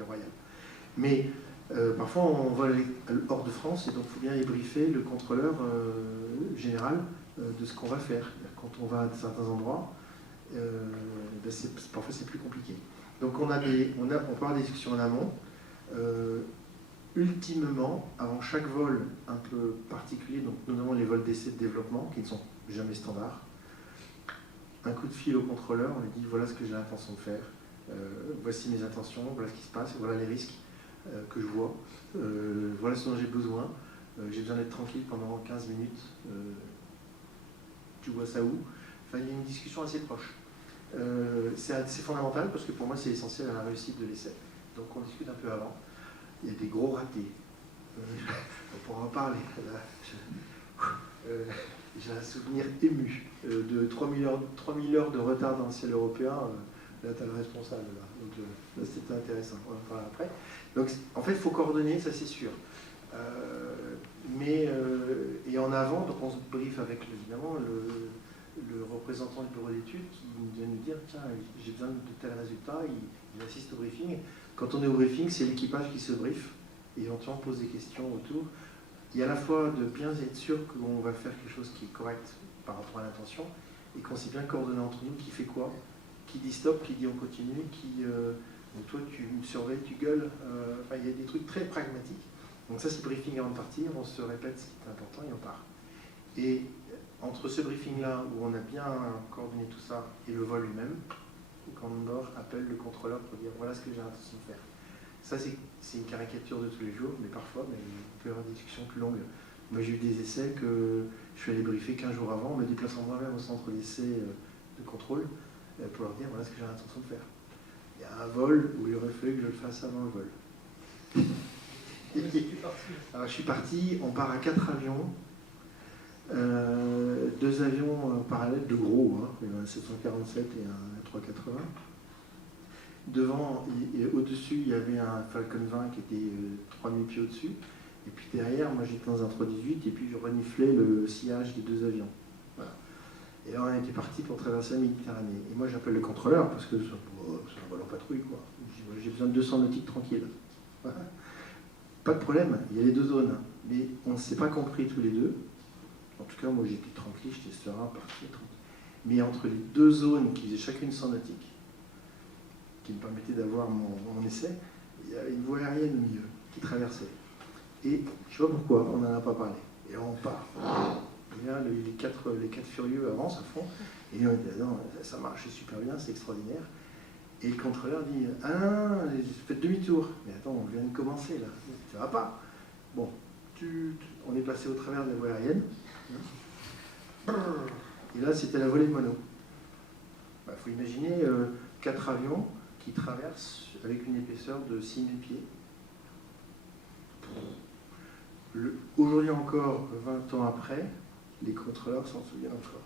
royal. Mais parfois on vole hors de France, et donc il faut bien les briefer le contrôleur général, de ce qu'on va faire. Quand on va à certains endroits, parfois c'est plus compliqué. Donc on peut avoir des discussions en amont. Ultimement, avant chaque vol un peu particulier, donc notamment les vols d'essai de développement, qui ne sont jamais standards, un coup de fil au contrôleur, on lui dit voilà ce que j'ai l'intention de faire, voici mes intentions, voilà ce qui se passe, voilà les risques que je vois, voilà ce dont j'ai besoin, j'ai besoin d'être tranquille pendant 15 minutes, tu vois ça où? Enfin, il y a une discussion assez proche. C'est fondamental parce que pour moi c'est essentiel à la réussite de l'essai. Donc on discute un peu avant. Il y a des gros ratés. On pourra en parler. J'ai un souvenir ému de 3000 heures de retard dans le ciel européen. Là, tu as le responsable. Là. Donc, là, c'était intéressant. On en parlera après. Donc, en fait, il faut coordonner, ça c'est sûr. Et en avant, donc on se briefe avec évidemment le représentant du bureau d'études qui vient nous dire tiens, j'ai besoin de tel résultat, il assiste au briefing. Quand on est au briefing, c'est l'équipage qui se briefe et éventuellement pose des questions autour. Il y a à la fois de bien être sûr qu'on va faire quelque chose qui est correct par rapport à l'intention et qu'on sait bien coordonner entre nous qui fait quoi, qui dit stop, qui dit on continue, donc toi tu me surveilles, tu gueules. Enfin, il y a des trucs très pragmatiques. Donc ça c'est le briefing avant de partir, on se répète ce qui est important et on part. Et entre ce briefing-là où on a bien coordonné tout ça et le vol lui-même, le commandeur appelle le contrôleur pour dire voilà ce que j'ai l'intention de faire. Ça c'est une caricature de tous les jours, mais parfois on peut avoir des discussions plus longues. Moi j'ai eu des essais que je suis allé briefer 15 jours avant, en me déplaçant moi-même au centre d'essai de contrôle pour leur dire voilà ce que j'ai l'intention de faire. Il y a un vol où il aurait fallu que je le fasse avant le vol. Alors je suis parti, on part à 4 avions. 2 avions parallèles de gros, hein, un 747 et un 380. Devant et au-dessus, il y avait un Falcon 20 qui était 3000 pieds au-dessus. Et puis derrière, moi j'étais dans un 318 et puis je reniflais le sillage des 2 avions. Voilà. Et là, on était parti pour traverser la Méditerranée. Et moi j'appelle le contrôleur parce que c'est un vol en patrouille, quoi. J'ai besoin de 200 nautiques tranquilles. Voilà. Pas de problème, il y a les 2 zones. Mais on ne s'est pas compris tous les deux. En tout cas, moi j'étais tranquille, j'étais serein, parti, tranquille. Mais entre les 2 zones qui faisaient chacune 100 nautiques, qui me permettaient d'avoir mon essai, il y avait une voie aérienne au milieu qui traversait. Et je ne sais pas pourquoi, on n'en a pas parlé. Et là on part. Et là, les quatre furieux avancent à fond. Et on dit non, ça marchait super bien, c'est extraordinaire. Et le contrôleur dit ah non, faites demi-tour. Mais attends, on vient de commencer là, ça va pas. Bon, on est passé au travers de la voie aérienne. Et là, c'était la volée de mono. Il faut imaginer 4 avions qui traversent avec une épaisseur de 6000 pieds. Aujourd'hui encore, 20 ans après, les contrôleurs s'en souviennent encore.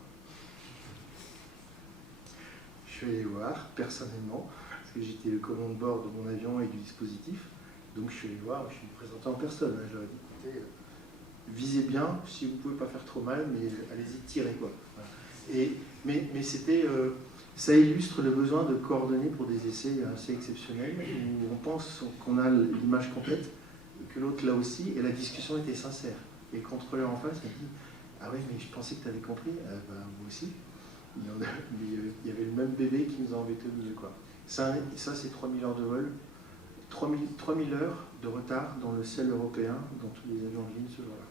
Je suis allé voir personnellement, parce que j'étais le commandant de bord de mon avion et du dispositif. Donc je suis allé voir, je suis présenté en personne. Je leur ai dit écoutez, visez bien, si vous ne pouvez pas faire trop mal, mais allez-y, tirez quoi. Voilà. Mais c'était, ça illustre le besoin de coordonner pour des essais assez exceptionnels, où on pense qu'on a l'image complète, que l'autre l'a aussi, et la discussion était sincère. Et le contrôleur en face m'a dit ah oui, mais je pensais que tu avais compris. Moi aussi. Mais il y avait le même bébé qui nous a embêtés au milieu, quoi. Ça c'est 3000 heures de vol. 3000 heures de retard dans le ciel européen, dans tous les avions de ligne ce jour-là.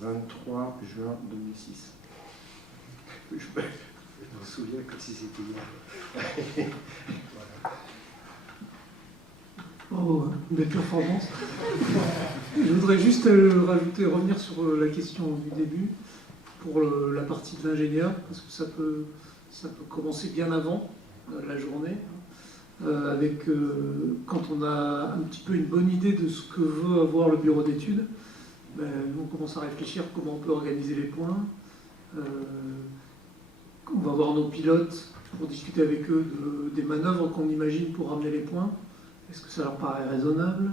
23 juin 2006. Je m'en souviens comme si c'était hier. Voilà. Oh, une belle performance. Je voudrais juste revenir sur la question du début, pour la partie de l'ingénieur, parce que ça peut commencer bien avant la journée. Quand on a un petit peu une bonne idée de ce que veut avoir le bureau d'études, nous on commence à réfléchir comment on peut organiser les points. On va voir nos pilotes pour discuter avec eux des manœuvres qu'on imagine pour ramener les points. Est-ce que ça leur paraît raisonnable?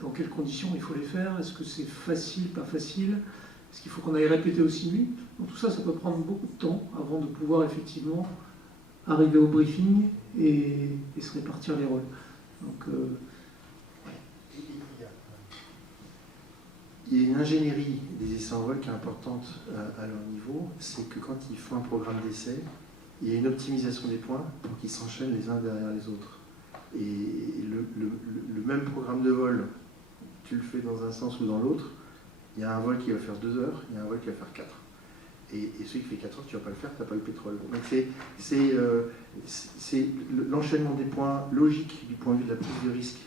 Dans quelles conditions il faut les faire? Est-ce que c'est facile, pas facile? Est-ce qu'il faut qu'on aille répéter au simu? Donc tout ça, ça peut prendre beaucoup de temps avant de pouvoir effectivement arriver au briefing et se répartir les rôles. Donc, il y a une ingénierie des essais en vol qui est importante à leur niveau, c'est que quand ils font un programme d'essai, il y a une optimisation des points pour qu'ils s'enchaînent les uns derrière les autres. Et le même programme de vol, tu le fais dans un sens ou dans l'autre, il y a un vol qui va faire 2 heures, il y a un vol qui va faire 4. Et celui qui fait 4 heures, tu ne vas pas le faire, tu n'as pas le pétrole. Donc c'est l'enchaînement des points logiques du point de vue de la prise de risque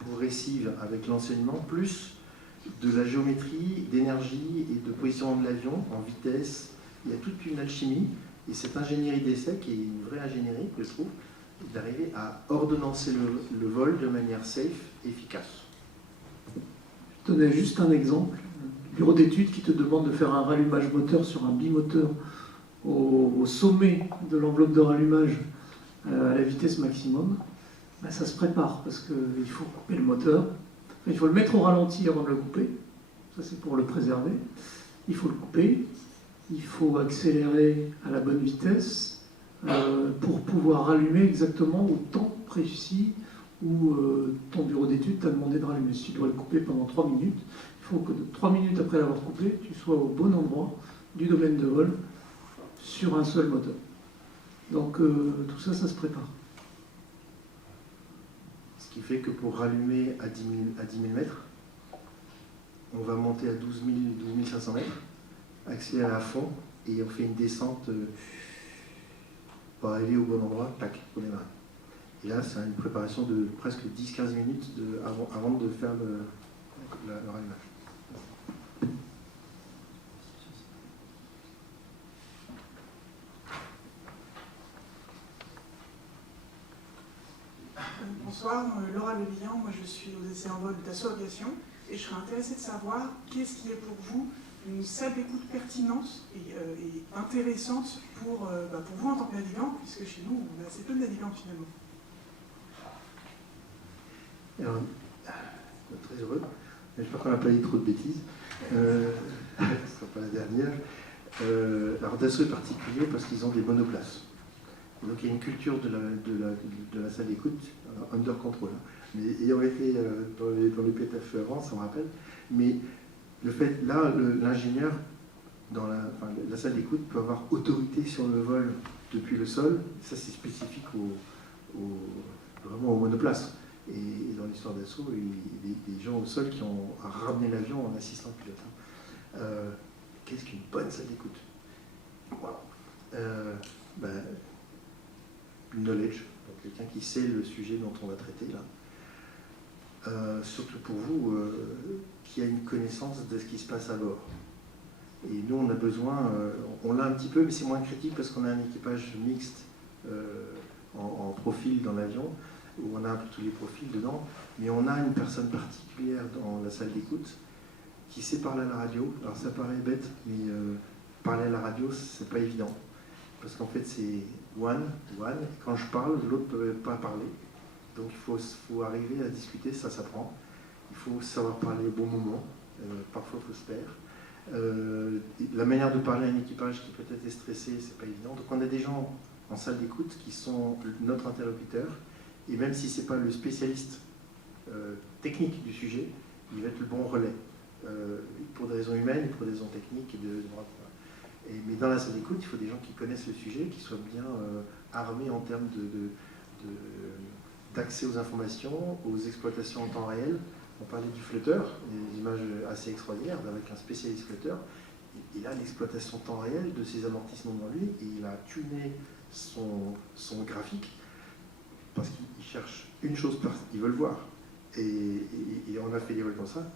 progressive avec l'enseignement, plus de la géométrie, d'énergie et de positionnement de l'avion en vitesse. Il y a toute une alchimie, et cette ingénierie d'essai, qui est une vraie ingénierie, que je trouve, d'arriver à ordonnancer le vol de manière safe, efficace. Je te donnais juste un exemple. Le bureau d'études qui te demande de faire un rallumage moteur sur un bimoteur au sommet de l'enveloppe de rallumage à la vitesse maximum, ben ça se prépare parce qu'il faut couper le moteur. Il faut le mettre au ralenti avant de le couper. Ça, c'est pour le préserver. Il faut le couper. Il faut accélérer à la bonne vitesse pour pouvoir rallumer exactement au temps précis où ton bureau d'études t'a demandé de rallumer. Si tu dois le couper pendant 3 minutes, il faut que 3 minutes après l'avoir coupé, tu sois au bon endroit du domaine de vol sur un seul moteur. Donc tout ça, ça se prépare. Ce qui fait que pour rallumer à 10 000 mètres, on va monter à 12 500 mètres, accélérer à fond, et on fait une descente pour arriver au bon endroit, tac, on démarre. Et là, c'est une préparation de presque 10-15 minutes avant de faire le rallumage. Bonsoir, Laura Levillan, moi je suis aux essais en vol d'Assaut Aviation et je serais intéressée de savoir qu'est-ce qui est pour vous une salle d'écoute pertinente et intéressante pour vous en tant que navigant, puisque chez nous on a assez peu de navigants finalement. Alors, très heureux, j'espère qu'on n'a pas dit trop de bêtises, ce ne sera pas la dernière. Alors Dassault est particulier parce qu'ils ont des monoplaces. Donc il y a une culture de la salle d'écoute, under control, mais ayant été dans les PTF avant, ça me rappelle, mais le fait, là, l'ingénieur dans la salle d'écoute peut avoir autorité sur le vol depuis le sol, ça c'est spécifique vraiment aux monoplaces. Et dans l'histoire d'Assaut, il y a des gens au sol qui ont ramené l'avion en assistant pilote. Qu'est-ce qu'une bonne salle d'écoute? Knowledge, donc quelqu'un qui sait le sujet dont on va traiter là. Surtout pour vous, qui a une connaissance de ce qui se passe à bord. Et nous, on a besoin, on l'a un petit peu, mais c'est moins critique parce qu'on a un équipage mixte en profil dans l'avion, où on a un peu tous les profils dedans, mais on a une personne particulière dans la salle d'écoute qui sait parler à la radio. Alors ça paraît bête, mais parler à la radio, c'est pas évident. Parce qu'en fait, c'est one, et quand je parle, l'autre ne peut pas parler. Donc il faut arriver à discuter, ça s'apprend. Il faut savoir parler au bon moment, parfois il faut se perdre. La manière de parler à un équipage qui peut-être est stressé, c'est pas évident. Donc on a des gens en salle d'écoute qui sont notre interlocuteur, et même si c'est pas le spécialiste technique du sujet, il va être le bon relais, pour des raisons humaines et pour des raisons techniques. Mais dans la salle d'écoute, il faut des gens qui connaissent le sujet, qui soient bien armés en termes d'accès aux informations, aux exploitations en temps réel. On parlait du flotteur, des images assez extraordinaires avec un spécialiste flotteur. Il a l'exploitation temps réel de ses amortissements dans lui et il a tuné son graphique parce qu'il cherche une chose, il veut le voir. Et on a fait des vols comme ça.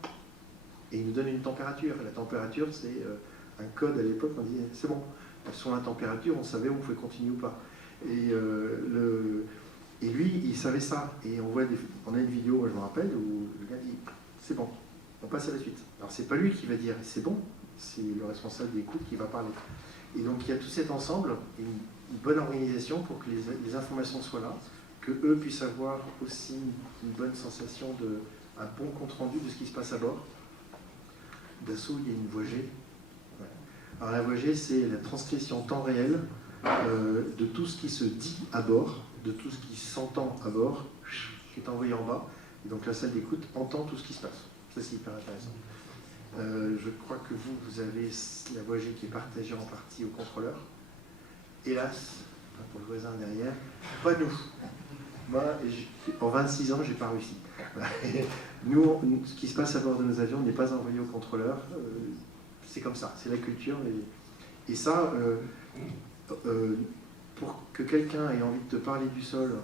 Et il nous donne une température. La température, c'est un code à l'époque, on dit c'est bon, sur la température, on savait où on pouvait continuer ou pas. Et lui, il savait ça. Et on a une vidéo, je me rappelle, où le gars dit c'est bon, on passe à la suite. Alors c'est pas lui qui va dire c'est bon, c'est le responsable d'écoute qui va parler. Et donc il y a tout cet ensemble, une bonne organisation pour que les informations soient là, que eux puissent avoir aussi une bonne sensation un bon compte rendu de ce qui se passe à bord. Dassault, il y a une voie G. Alors la voie G, c'est la transcription en temps réel de tout ce qui se dit à bord, de tout ce qui s'entend à bord, qui est envoyé en bas. Et donc la salle d'écoute entend tout ce qui se passe. Ça, c'est hyper intéressant. Je crois que vous avez la voyager qui est partagée en partie au contrôleur. Hélas, pour le voisin derrière, pas nous. Moi, en 26 ans, j'ai pas réussi. Nous, ce qui se passe à bord de nos avions n'est pas envoyé au contrôleur. C'est comme ça, c'est la culture. Et ça, pour que quelqu'un ait envie de te parler du sol,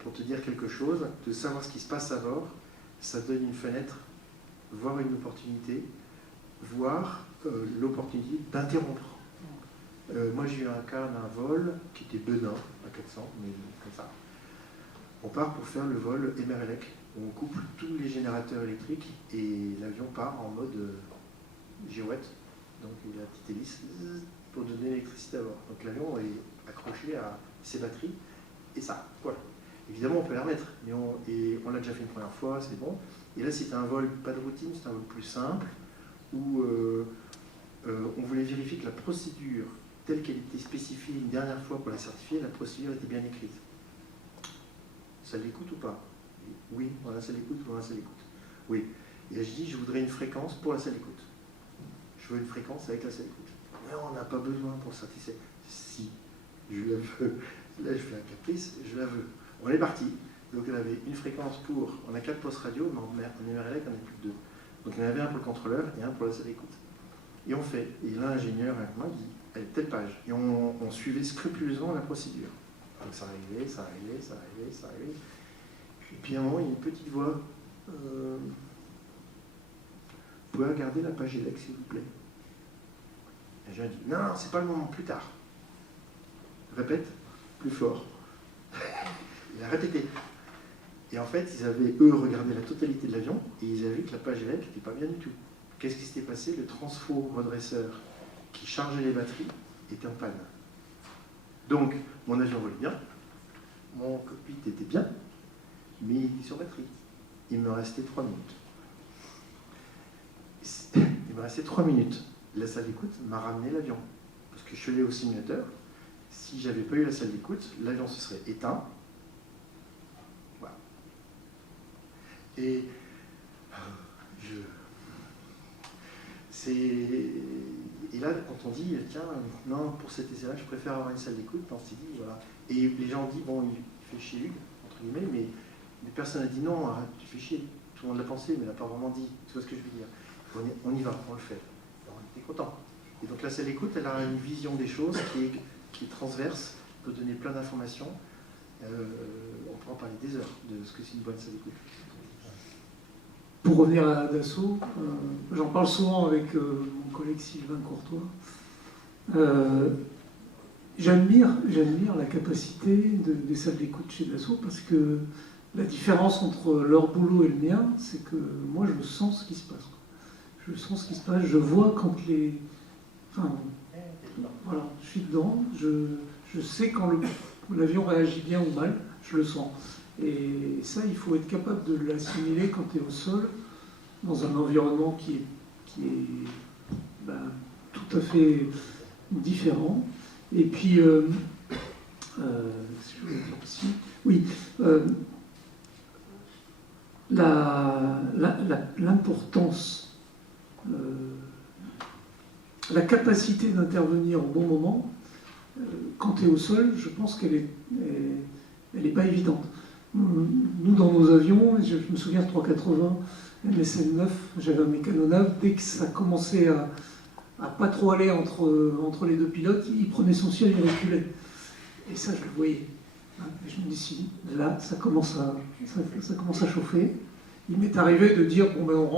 pour te dire quelque chose, de savoir ce qui se passe à bord, ça donne une fenêtre, voire une opportunité, voire l'opportunité d'interrompre. Moi, j'ai eu un cas d'un vol qui était benin, à 400, mais comme ça. On part pour faire le vol Emerelec, où on couple tous les générateurs électriques et l'avion part en mode girouette, donc il a la petite hélice pour donner l'électricité à bord. Donc l'avion est accroché à ses batteries et ça, voilà. Évidemment, on peut la remettre, mais on l'a déjà fait une première fois, c'est bon. Et là, c'était un vol, pas de routine, c'était un vol plus simple, où on voulait vérifier que la procédure, telle qu'elle était spécifiée une dernière fois pour la certifier, la procédure était bien écrite. Ça l'écoute ou pas? Oui, voilà, ça l'écoute, voilà, ça l'écoute. Oui. Et là, je dis, je voudrais une fréquence pour la salle d'écoute. Je veux une fréquence avec la salle d'écoute. Mais on n'a pas besoin pour certifier. Si, je la veux. Là, je fais un caprice, je la veux. On est parti. Donc, on avait une fréquence pour... On a 4 postes radio, mais en Emerelec, on n'a plus que 2. Donc, il y en avait un pour le contrôleur et un pour la salle d'écoute. Et on fait. Et l'ingénieur, avec moi, dit, elle est telle page. Et on suivait scrupuleusement la procédure. Donc, ça arrivait, ça arrivait, ça arrivait, ça arrivait. Et puis, à un moment, il y a une petite voix. Vous pouvez regarder la page ELEC, s'il vous plaît. Et j'ai dit, non, c'est pas le moment, plus tard. Répète, plus fort. Il a répété. Et en fait, ils avaient, eux, regardé la totalité de l'avion et ils avaient vu que la page ELEC n'était pas bien du tout. Qu'est-ce qui s'était passé? Le transfo redresseur qui chargeait les batteries était en panne. Donc, mon avion volait bien, mon cockpit était bien, mais il était sur batterie. Il me restait 3 minutes. Il me restait 3 minutes. La salle d'écoute m'a ramené l'avion. Parce que je suis allé au simulateur. Si j'avais pas eu la salle d'écoute, l'avion se serait éteint. Voilà. Et là, quand on dit, tiens, non, pour cet essai-là, je préfère avoir une salle d'écoute, on s'est dit, voilà. Et les gens disent, bon, il fait chier Hugues, entre guillemets, mais personne n'a dit non, arrête, tu fais chier. Tout le monde l'a pensé, mais n'a pas vraiment dit. Tu vois ce que je veux dire? On y va, on le fait. Alors, on était content. Et donc la salle d'écoute, elle a une vision des choses qui est transverse, peut donner plein d'informations. On pourra parler des heures de ce que c'est une bonne salle d'écoute. Pour revenir à Dassault, j'en parle souvent avec mon collègue Sylvain Courtois. J'admire la capacité des salles d'écoute chez Dassault parce que la différence entre leur boulot et le mien, c'est que moi je sens ce qui se passe. Je sens ce qui se passe, je vois quand les... Enfin, voilà, je suis dedans, je sais quand l'avion réagit bien ou mal, je le sens. Et ça, il faut être capable de l'assimiler quand tu es au sol, dans un environnement qui est tout à fait différent. Et puis, je voulais dire aussi, oui, l'importance, la capacité d'intervenir au bon moment, quand tu es au sol, je pense qu'elle n'est pas évidente. Nous, dans nos avions, je me souviens de 380, MSN9, j'avais un mécanonave, dès que ça commençait à pas trop aller entre les deux pilotes, il prenait son ciel, il reculait. Et ça, je le voyais. Et je me dis, si, là, ça commence à chauffer. Il m'est arrivé de dire, bon, ben, on